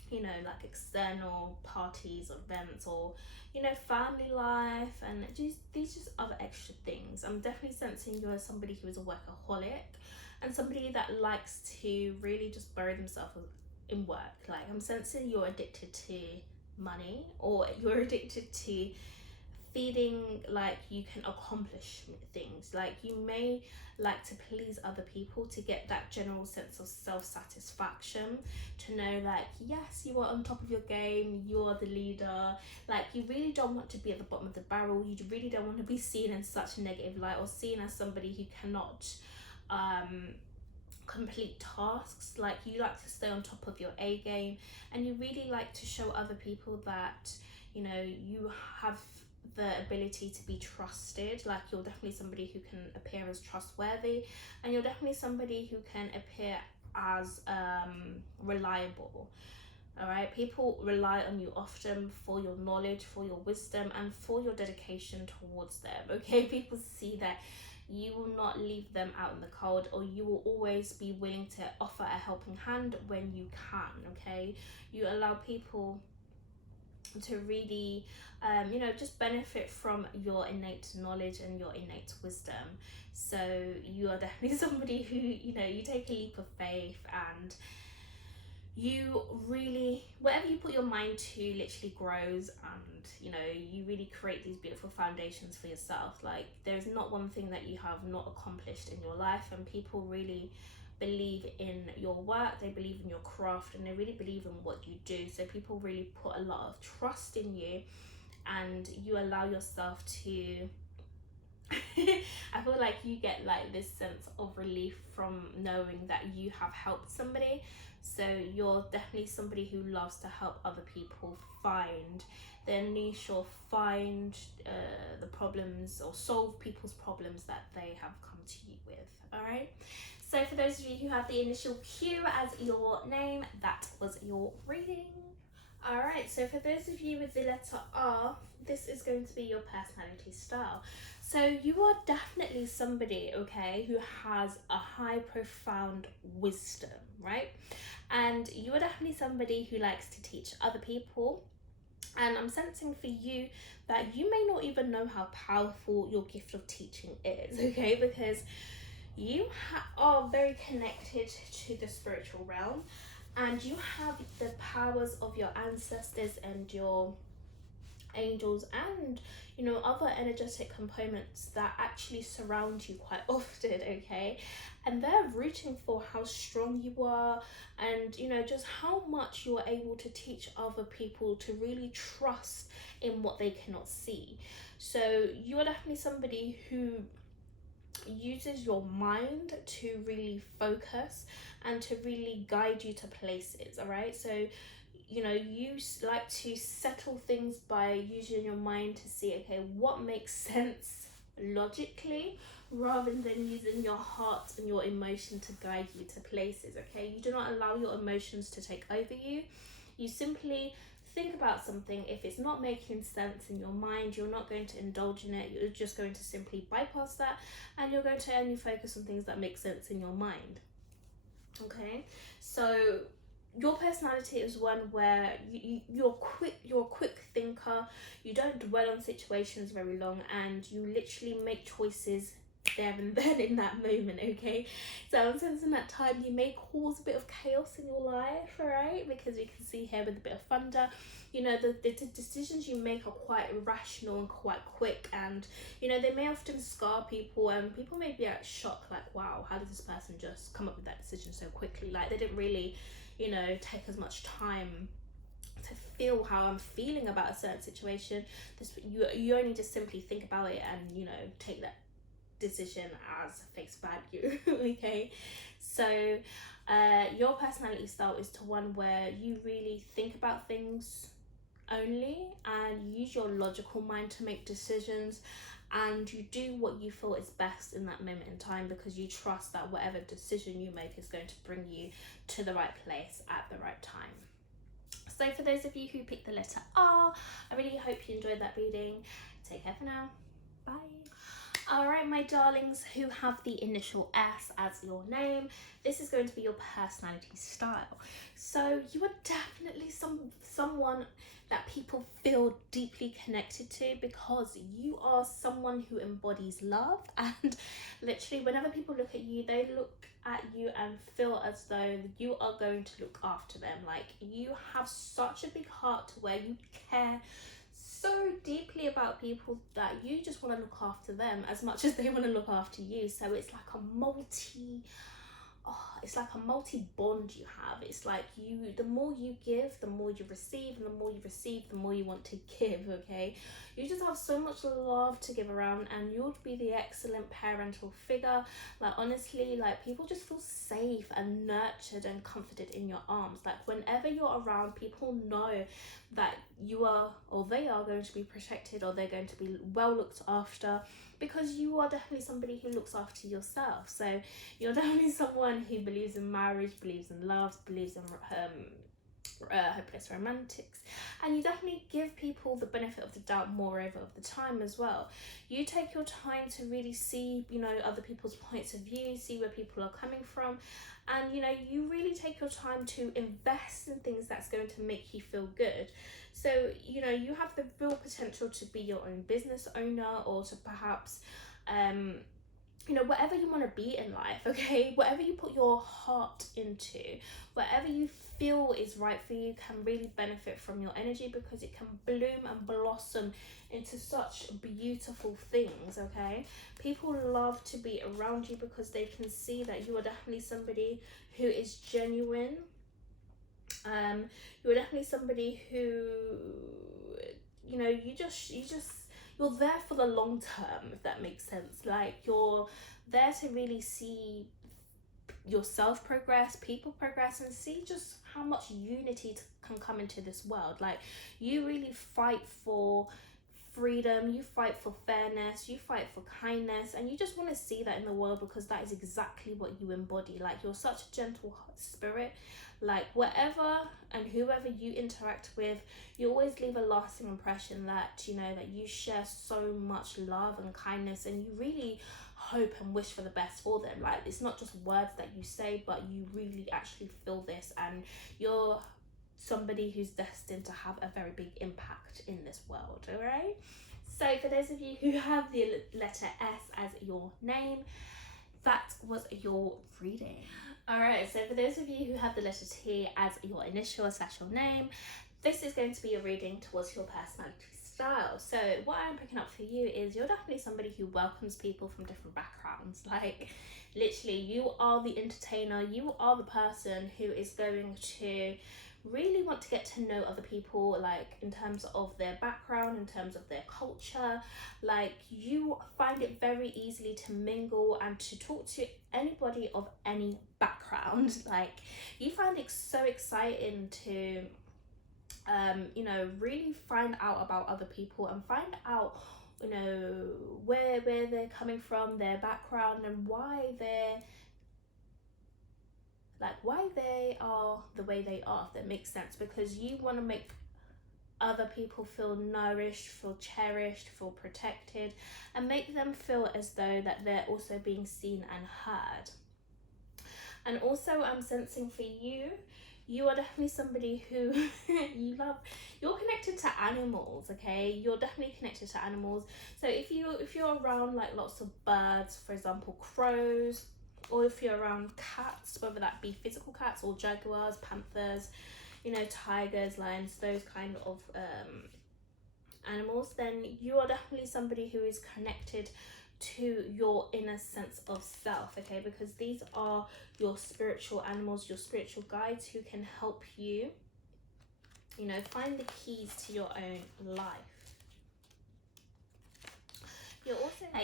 you know, like external parties, events, or, you know, family life, and just other extra things. I'm definitely sensing you're somebody who is a workaholic, and somebody that likes to really just bury themselves in work. Like, I'm sensing you're addicted to money, or you're addicted to feeling like you can accomplish things. Like, you may like to please other people to get that general sense of self-satisfaction, to know that yes, you are on top of your game, you are the leader. Like, you really don't want to be at the bottom of the barrel. You really don't want to be seen in such a negative light, or seen as somebody who cannot complete tasks. Like, you like to stay on top of your A game, and you really like to show other people that, you know, you have the ability to be trusted. Like, you're definitely somebody who can appear as trustworthy, and you're definitely somebody who can appear as reliable. All right, people rely on you often for your knowledge, for your wisdom, and for your dedication towards them. Okay, people see that you will not leave them out in the cold, or you will always be willing to offer a helping hand when you can. Okay, you allow people to really just benefit from your innate knowledge and your innate wisdom. So you are definitely somebody who, you take a leap of faith, and you really, whatever you put your mind to literally grows, and you really create these beautiful foundations for yourself. Like, there's not one thing that you have not accomplished in your life, and people really believe in your work, they believe in your craft, and they really believe in what you do. So people really put a lot of trust in you, and you allow yourself to I feel like you get like this sense of relief from knowing that you have helped somebody. So you're definitely somebody who loves to help other people find their niche, or find the problems, or solve people's problems that they have come to you with. All right, so for those of you who have the initial Q as your name, that was your reading. All right, so for those of you with the letter R, this is going to be your personality style. So you are definitely somebody, okay, who has a high, profound wisdom, right? And you are definitely somebody who likes to teach other people. And I'm sensing for you that you may not even know how powerful your gift of teaching is, okay? Because you are very connected to the spiritual realm, and you have the powers of your ancestors and your angels, and other energetic components that actually surround you quite often, okay? And they're rooting for how strong you are, and just how much you're able to teach other people to really trust in what they cannot see. So you are definitely somebody who uses your mind to really focus and to really guide you to places. All right, so you like to settle things by using your mind to see, okay, what makes sense logically, rather than using your heart and your emotion to guide you to places. Okay, you do not allow your emotions to take over you. You simply think about something. If it's not making sense in your mind, you're not going to indulge in it. You're just going to simply bypass that, and you're going to only focus on things that make sense in your mind. Okay, so your personality is one where you're a quick thinker. You don't dwell on situations very long, and you literally make choices there and then in that moment. Okay, so I'm sensing that time you may cause a bit of chaos in your life, all right? Because we can see here with a bit of thunder, the decisions you make are quite rational and quite quick, and they may often scar people, and people may be at shock, like, wow, how did this person just come up with that decision so quickly? Like, they didn't really take as much time to feel how I'm feeling about a certain situation. You only just simply think about it and take that decision as face value. Okay, so your personality style is to one where you really think about things only, and use your logical mind to make decisions, and you do what you feel is best in that moment in time, because you trust that whatever decision you make is going to bring you to the right place at the right time. So for those of you who picked the letter R, I really hope you enjoyed that reading. Take care for now. Bye. Alright, my darlings who have the initial S as your name, this is going to be your personality style. So you are definitely someone that people feel deeply connected to, because you are someone who embodies love, and literally whenever people look at you, they look at you and feel as though you are going to look after them. Like, you have such a big heart where you care so deeply about people that you just want to look after them as much as they want to look after you. So it's like a multi bond you have. It's like the more you give, the more you receive, and the more you receive, the more you want to give. Okay, you just have so much love to give around, and you'll be the excellent parental figure. Like, honestly, like, people just feel safe and nurtured and comforted in your arms. Like, whenever you're around, people know that you are, or they are, going to be protected, or they're going to be well looked after, because you are definitely somebody who looks after yourself. So you're definitely someone who believes in marriage, believes in love, believes in hopeless romantics, and you definitely give people the benefit of the doubt moreover of the time as well. You take your time to really see, you know, other people's points of view, see where people are coming from, and you know, you really take your time to invest in things that's going to make you feel good. So you know, you have the real potential to be your own business owner, or to perhaps you know, whatever you want to be in life, okay, whatever you put your heart into, whatever you feel is right for you, can really benefit from your energy, because it can bloom and blossom into such beautiful things. Okay, people love to be around you because they can see that you are definitely somebody who is genuine. You're definitely somebody who, you know, you're there for the long term, if that makes sense. Like, you're there to really see yourself progress, people progress, and see just how much unity can come into this world. Like, you really fight for freedom, you fight for fairness, you fight for kindness, and you just want to see that in the world, because that is exactly what you embody. Like, you're such a gentle spirit. Like, whatever and whoever you interact with, you always leave a lasting impression that, you know, that you share so much love and kindness, and you really hope and wish for the best for them. Like, it's not just words that you say, but you really actually feel this, and you're somebody who's destined to have a very big impact in this world. All right, so for those of you who have the letter S as your name, that was your reading. All right, so for those of you who have the letter T as your initial / your name, this is going to be a reading towards your personality style. So what I'm picking up for you is you're definitely somebody who welcomes people from different backgrounds. Like, literally, you are the entertainer, you are the person who is going to really want to get to know other people, like in terms of their background, in terms of their culture. Like, you find it very easily to mingle and to talk to anybody of any background. Like, you find it so exciting to you know, really find out about other people and find out, you know, where they're coming from, their background, and why they are the way they are, if that makes sense, because you want to make other people feel nourished, feel cherished, feel protected, and make them feel as though that they're also being seen and heard. And also, I'm sensing for you, you are definitely somebody who you're connected to animals. Okay, you're definitely connected to animals. So if you're around like lots of birds, for example crows, or if you're around cats, whether that be physical cats or jaguars, panthers, you know, tigers, lions, those kind of animals, then you are definitely somebody who is connected to your inner sense of self. Okay, because these are your spiritual animals, your spiritual guides, who can help you, you know, find the keys to your own life.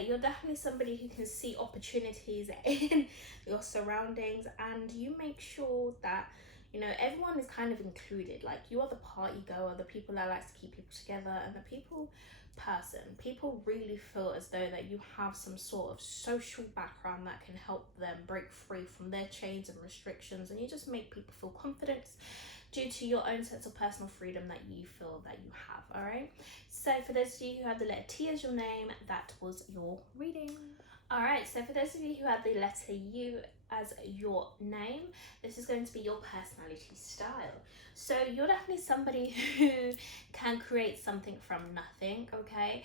You're definitely somebody who can see opportunities in your surroundings, and you make sure that, you know, everyone is kind of included. Like, you are the party goer, the people that likes to keep people together, and the people person. People really feel as though that you have some sort of social background that can help them break free from their chains and restrictions, and you just make people feel confidence due to your own sense of personal freedom that you feel that you have. All right, so for those of you who have the letter T as your name, that was your reading. All right, so for those of you who have the letter U as your name, this is going to be your personality style. So you're definitely somebody who can create something from nothing. Okay,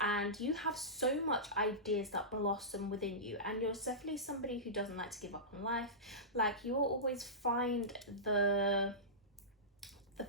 and you have so much ideas that blossom within you, and you're definitely somebody who doesn't like to give up on life. Like, you will always find the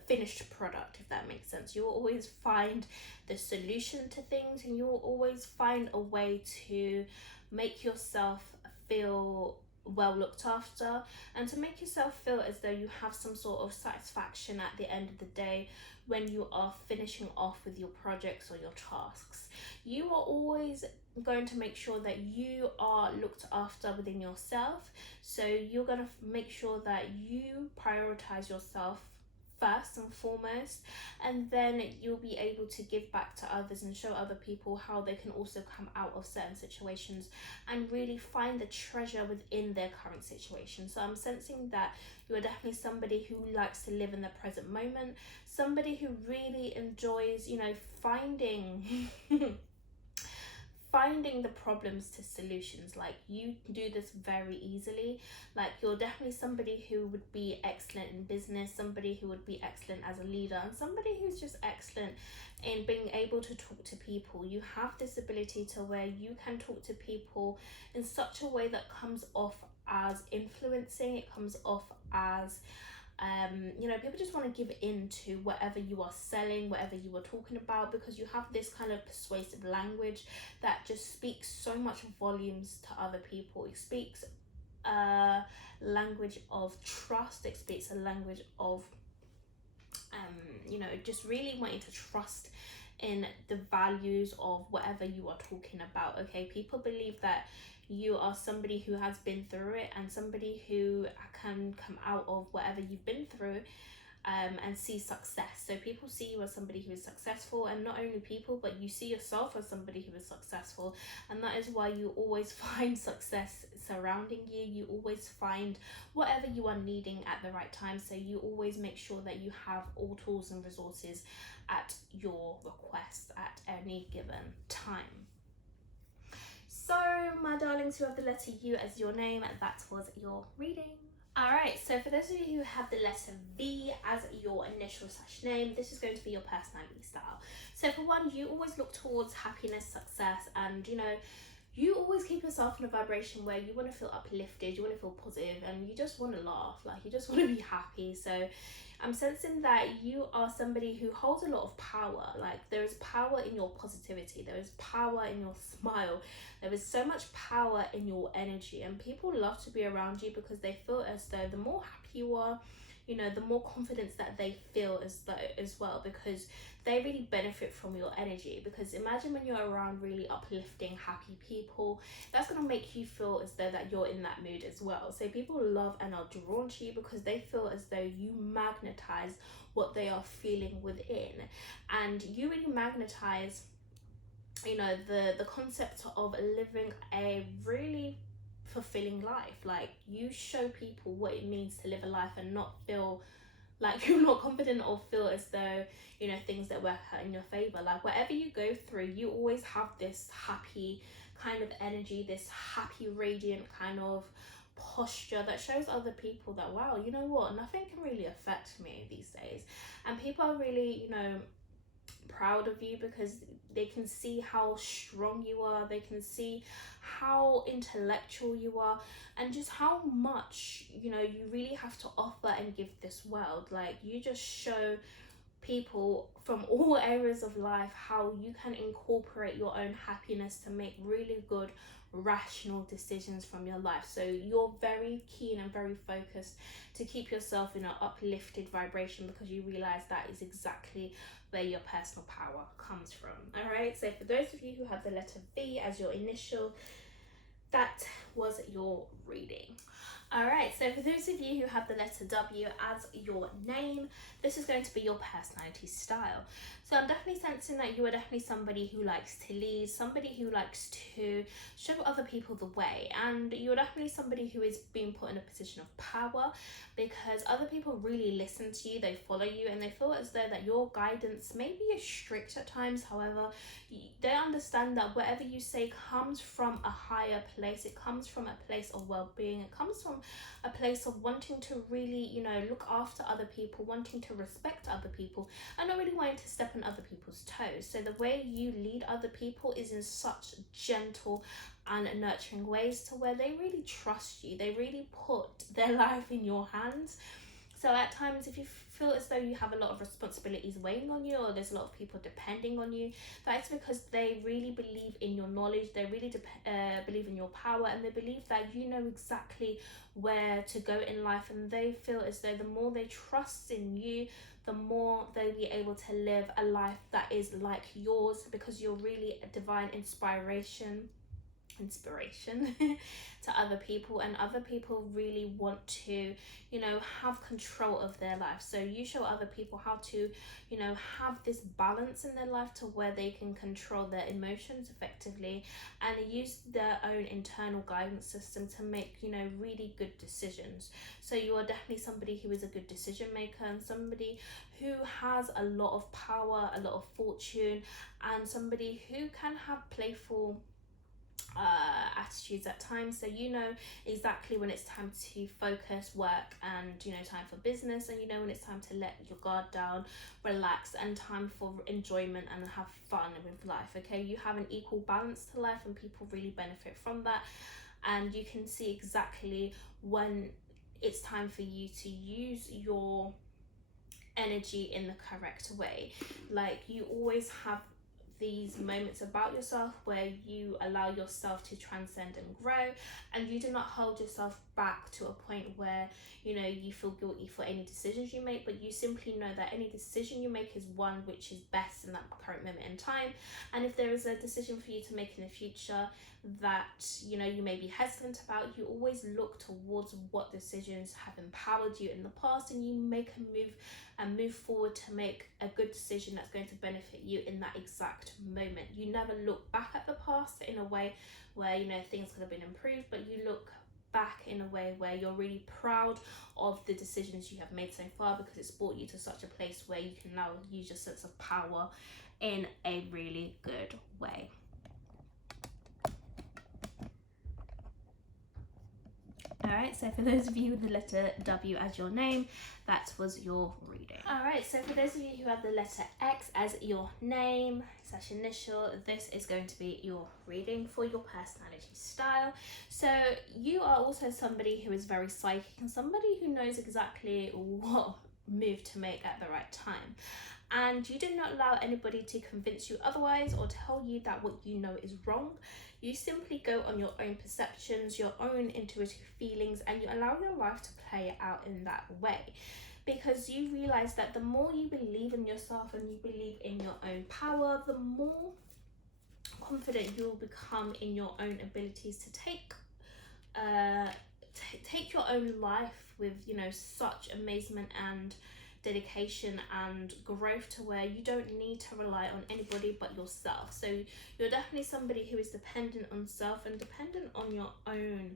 finished product, if that makes sense. You will always find the solution to things, and you will always find a way to make yourself feel well looked after, and to make yourself feel as though you have some sort of satisfaction at the end of the day when you are finishing off with your projects or your tasks. You are always going to make sure that you are looked after within yourself, so you're going to make sure that you prioritize yourself first and foremost, and then you'll be able to give back to others and show other people how they can also come out of certain situations and really find the treasure within their current situation. So I'm sensing that you are definitely somebody who likes to live in the present moment, somebody who really enjoys, you know, finding finding the problems to solutions. Like, you do this very easily. Like, you're definitely somebody who would be excellent in business, somebody who would be excellent as a leader, and somebody who's just excellent in being able to talk to people. You have this ability to where you can talk to people in such a way that comes off as influencing, it comes off as you know, people just want to give in to whatever you are selling, whatever you are talking about, because you have this kind of persuasive language that just speaks so much volumes to other people. It speaks a language of trust, it speaks a language of you know, just really wanting to trust in the values of whatever you are talking about. Okay, people believe that you are somebody who has been through it and somebody who can come out of whatever you've been through and see success. So people see you as somebody who is successful, and not only people, but you see yourself as somebody who is successful, and that is why you always find success surrounding you. You always find whatever you are needing at the right time, so you always make sure that you have all tools and resources at your request at any given time. So my darlings who have the letter U as your name, that was your reading. Alright, so for those of you who have the letter V as your initial / name, this is going to be your personality style. So for one, you always look towards happiness, success, and you know, you always keep yourself in a vibration where you want to feel uplifted, you want to feel positive, and you just want to laugh, like you just want to be happy. So I'm sensing that you are somebody who holds a lot of power. Like, there is power in your positivity, there is power in your smile, there is so much power in your energy, and people love to be around you because they feel as though the more happy you are, you know, the more confidence that they feel as well, because they really benefit from your energy. Because imagine when you're around really uplifting, happy people, that's going to make you feel as though that you're in that mood as well. So people love and are drawn to you because they feel as though you magnetize what they are feeling within, and you really magnetize, you know, the concept of living a really fulfilling life. Like, you show people what it means to live a life and not feel like you're not confident, or feel as though, you know, things that work out in your favor. Like, whatever you go through, you always have this happy kind of energy, this happy radiant kind of posture that shows other people that, wow, you know what, nothing can really affect me these days. And people are really, you know, proud of you because they can see how strong you are, they can see how intellectual you are, and just how much, you know, you really have to offer and give this world. Like, you just show people from all areas of life how you can incorporate your own happiness to make really good rational decisions from your life. So you're very keen and very focused to keep yourself in an uplifted vibration, because you realize that is exactly where your personal power comes from. All right, so for those of you who have the letter V as your initial, that was your reading. All right, so for those of you who have the letter W as your name, this is going to be your personality style. So I'm definitely sensing that you are definitely somebody who likes to lead, somebody who likes to show other people the way, and you're definitely somebody who is being put in a position of power because other people really listen to you, they follow you, and they feel as though that your guidance may be strict at times. However, they understand that whatever you say comes from a higher place, it comes from a place of well-being, it comes from a place of wanting to really, you know, look after other people, wanting to respect other people, and not really wanting to step on other people's toes. So the way you lead other people is in such gentle and nurturing ways to where they really trust you, they really put their life in your hands. So at times, if you feel as though you have a lot of responsibilities weighing on you, or there's a lot of people depending on you, that's because they really believe in your knowledge, they really believe in your power, and they believe that you know exactly where to go in life, and they feel as though the more they trust in you, the more they'll be able to live a life that is like yours, because you're really a divine inspiration. inspiration to other people, and other people really want to, you know, have control of their life. So you show other people how to, you know, have this balance in their life to where they can control their emotions effectively and use their own internal guidance system to make, you know, really good decisions. So you are definitely somebody who is a good decision maker, and somebody who has a lot of power, a lot of fortune, and somebody who can have playful attitudes at times. So you know exactly when it's time to focus, work, and, you know, time for business, and you know when it's time to let your guard down, relax, and time for enjoyment and have fun with life. Okay, you have an equal balance to life, and people really benefit from that. And you can see exactly when it's time for you to use your energy in the correct way. Like, you always have these moments about yourself where you allow yourself to transcend and grow, and you do not hold yourself back to a point where, you know, you feel guilty for any decisions you make, but you simply know that any decision you make is one which is best in that current moment in time. And if there is a decision for you to make in the future that, you know, you may be hesitant about, you always look towards what decisions have empowered you in the past, and you make a move and move forward to make a good decision that's going to benefit you in that exact moment. You never look back at the past in a way where, you know, things could have been improved, but you look back in a way where you're really proud of the decisions you have made so far, because it's brought you to such a place where you can now use your sense of power in a really good way. Alright, so for those of you with the letter W as your name, that was your reading. Alright, so for those of you who have the letter X as your name / initial, this is going to be your reading for your personality style. So you are also somebody who is very psychic, and somebody who knows exactly what move to make at the right time. And you do not allow anybody to convince you otherwise or tell you that what you know is wrong. You simply go on your own perceptions, your own intuitive feelings, and you allow your life to play out in that way. Because you realize that the more you believe in yourself and you believe in your own power, the more confident you will become in your own abilities to take your own life with, you know, such amazement and dedication and growth, to where you don't need to rely on anybody but yourself. So you're definitely somebody who is dependent on self and dependent on your own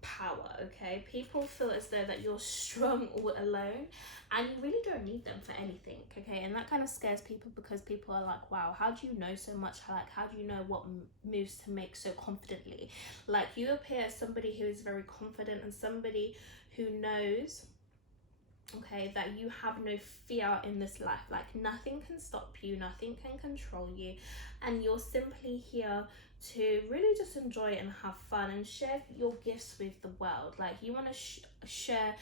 power. Okay, people feel as though that you're strong all alone, and you really don't need them for anything. Okay, and that kind of scares people, because people are like, wow, how do you know so much? Like, how do you know what moves to make so confidently? Like, you appear as somebody who is very confident and somebody who knows, okay, that you have no fear in this life. Like, nothing can stop you, nothing can control you, and you're simply here to really just enjoy and have fun and share your gifts with the world. Like, you want to share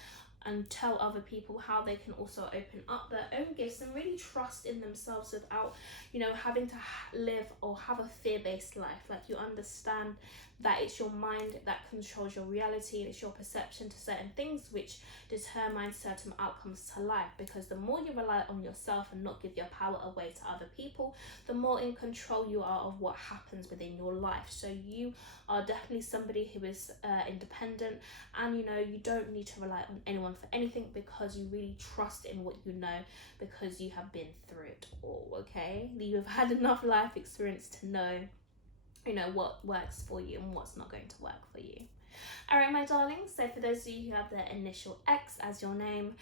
and tell other people how they can also open up their own gifts and really trust in themselves without, you know, having to live or have a fear-based life. Like, you understand that it's your mind that controls your reality, and it's your perception to certain things which determine certain outcomes to life. Because the more you rely on yourself and not give your power away to other people, the more in control you are of what happens within your life. So you are definitely somebody who is independent, and, you know, you don't need to rely on anyone for anything, because you really trust in what you know, because you have been through it all. Okay, you've had enough life experience to know, you know, what works for you and what's not going to work for you. All right, my darlings, so for those of you who have the initial X as your name,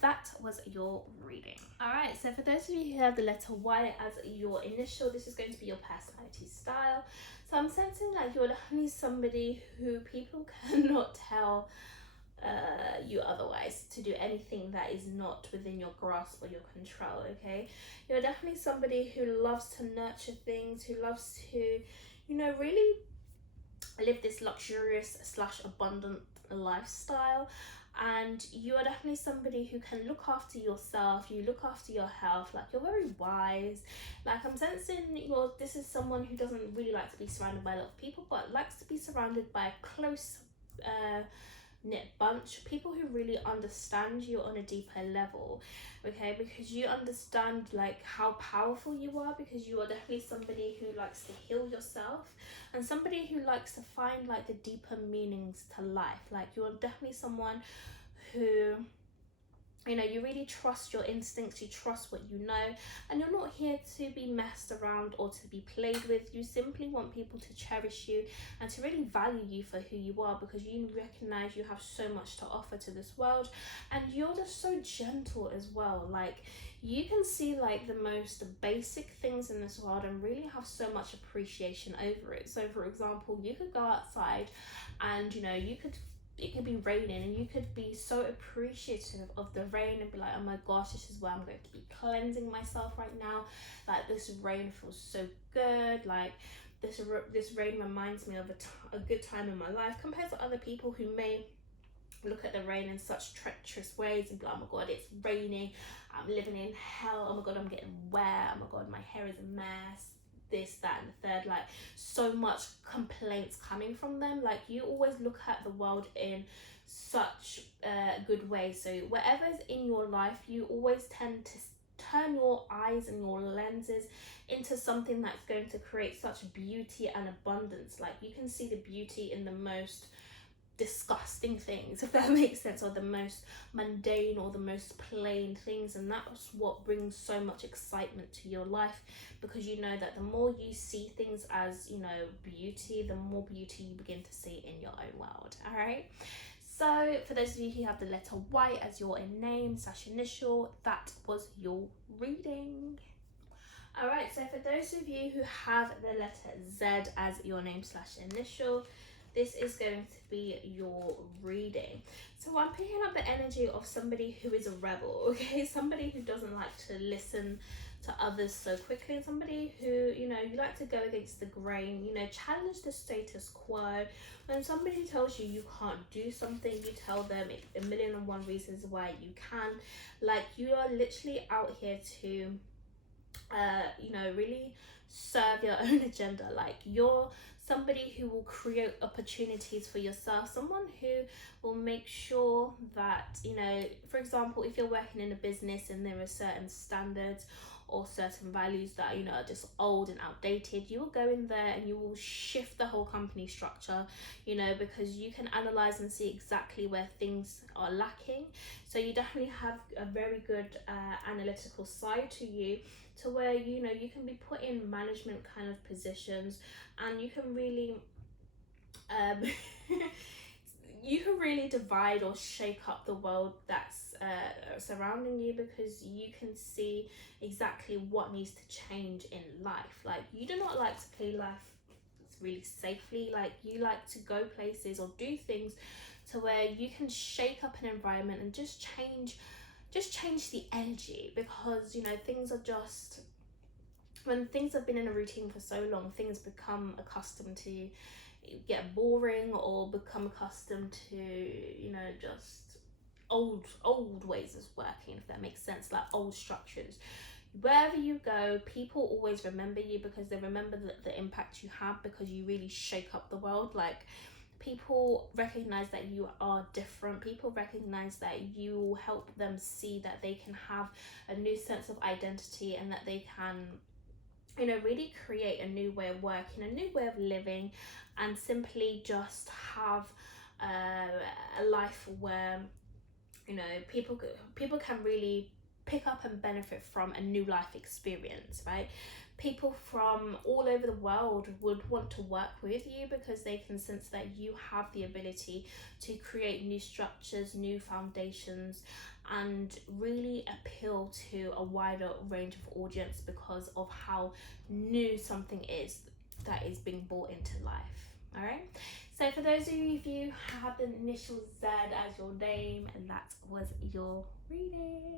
that was your reading. All right, so for those of you who have the letter Y as your initial, this is going to be your personality style. So I'm sensing like you're definitely somebody who people cannot tell you otherwise to do anything that is not within your grasp or your control. Okay, you're definitely somebody who loves to nurture things, who loves to, you know, really live this luxurious / abundant lifestyle. And you are definitely somebody who can look after yourself, you look after your health. Like, you're very wise. Like, I'm sensing this is someone who doesn't really like to be surrounded by a lot of people, but likes to be surrounded by a close knit bunch, people who really understand you on a deeper level, okay, because you understand like how powerful you are, because you are definitely somebody who likes to heal yourself and somebody who likes to find like the deeper meanings to life. Like you are definitely someone who, you know, you really trust your instincts, you trust what you know, and you're not here to be messed around or to be played with. You simply want people to cherish you and to really value you for who you are, because you recognize you have so much to offer to this world, and you're just so gentle as well. Like you can see like the most basic things in this world and really have so much appreciation over it. So for example, you could go outside and, you know, it could be raining and you could be so appreciative of the rain and be like, oh my gosh, this is where I'm going to be cleansing myself right now. Like this rain feels so good. Like this rain reminds me of a good time in my life, compared to other people who may look at the rain in such treacherous ways and be like, oh my god, it's raining, I'm living in hell, oh my god, I'm getting wet, oh my god, my hair is a mess, this, that, and the third. Like so much complaints coming from them. Like you always look at the world in such a good way. So whatever's in your life, you always tend to turn your eyes and your lenses into something that's going to create such beauty and abundance. Like you can see the beauty in the most disgusting things, if that makes sense, or the most mundane or the most plain things, and that's what brings so much excitement to your life, because you know that the more you see things as, you know, beauty, the more beauty you begin to see in your own world. All right, so for those of you who have the letter Y as your name / initial, that was your reading. All right, so for those of you who have the letter Z as your name / initial, this is going to be your reading. So I'm picking up the energy of somebody who is a rebel, okay? Somebody who doesn't like to listen to others so quickly, and somebody who, you know, you like to go against the grain, you know, challenge the status quo. When somebody tells you you can't do something, you tell them 1,000,001 reasons why you can. Like you are literally out here to, you know, really serve your own agenda. Like you're somebody who will create opportunities for yourself, someone who will make sure that, you know, for example, if you're working in a business and there are certain standards or certain values that, you know, are just old and outdated, you will go in there and you will shift the whole company structure, you know, because you can analyze and see exactly where things are lacking. So you definitely have a very good analytical side to you, to where, you know, you can be put in management kind of positions, and you can really you can really divide or shake up the world that's surrounding you, because you can see exactly what needs to change in life. Like you do not like to play life really safely. Like you like to go places or do things to where you can shake up an environment and just change the energy, because, you know, things are just, when things have been in a routine for so long, things become accustomed to get boring or become accustomed to, you know, just old ways of working, if that makes sense, like old structures. Wherever you go, people always remember you, because they remember the impact you have, because you really shake up the world. Like people recognize that you are different. People recognize that you help them see that they can have a new sense of identity, and that they can, you know, really create a new way of working, a new way of living, and simply just have a life where, you know, people can really pick up and benefit from a new life experience, right? People from all over the world would want to work with you, because they can sense that you have the ability to create new structures, new foundations, and really appeal to a wider range of audience, because of how new something is that is being brought into life. All right, so for those of you who have the initial Z as your name, and that was your reading.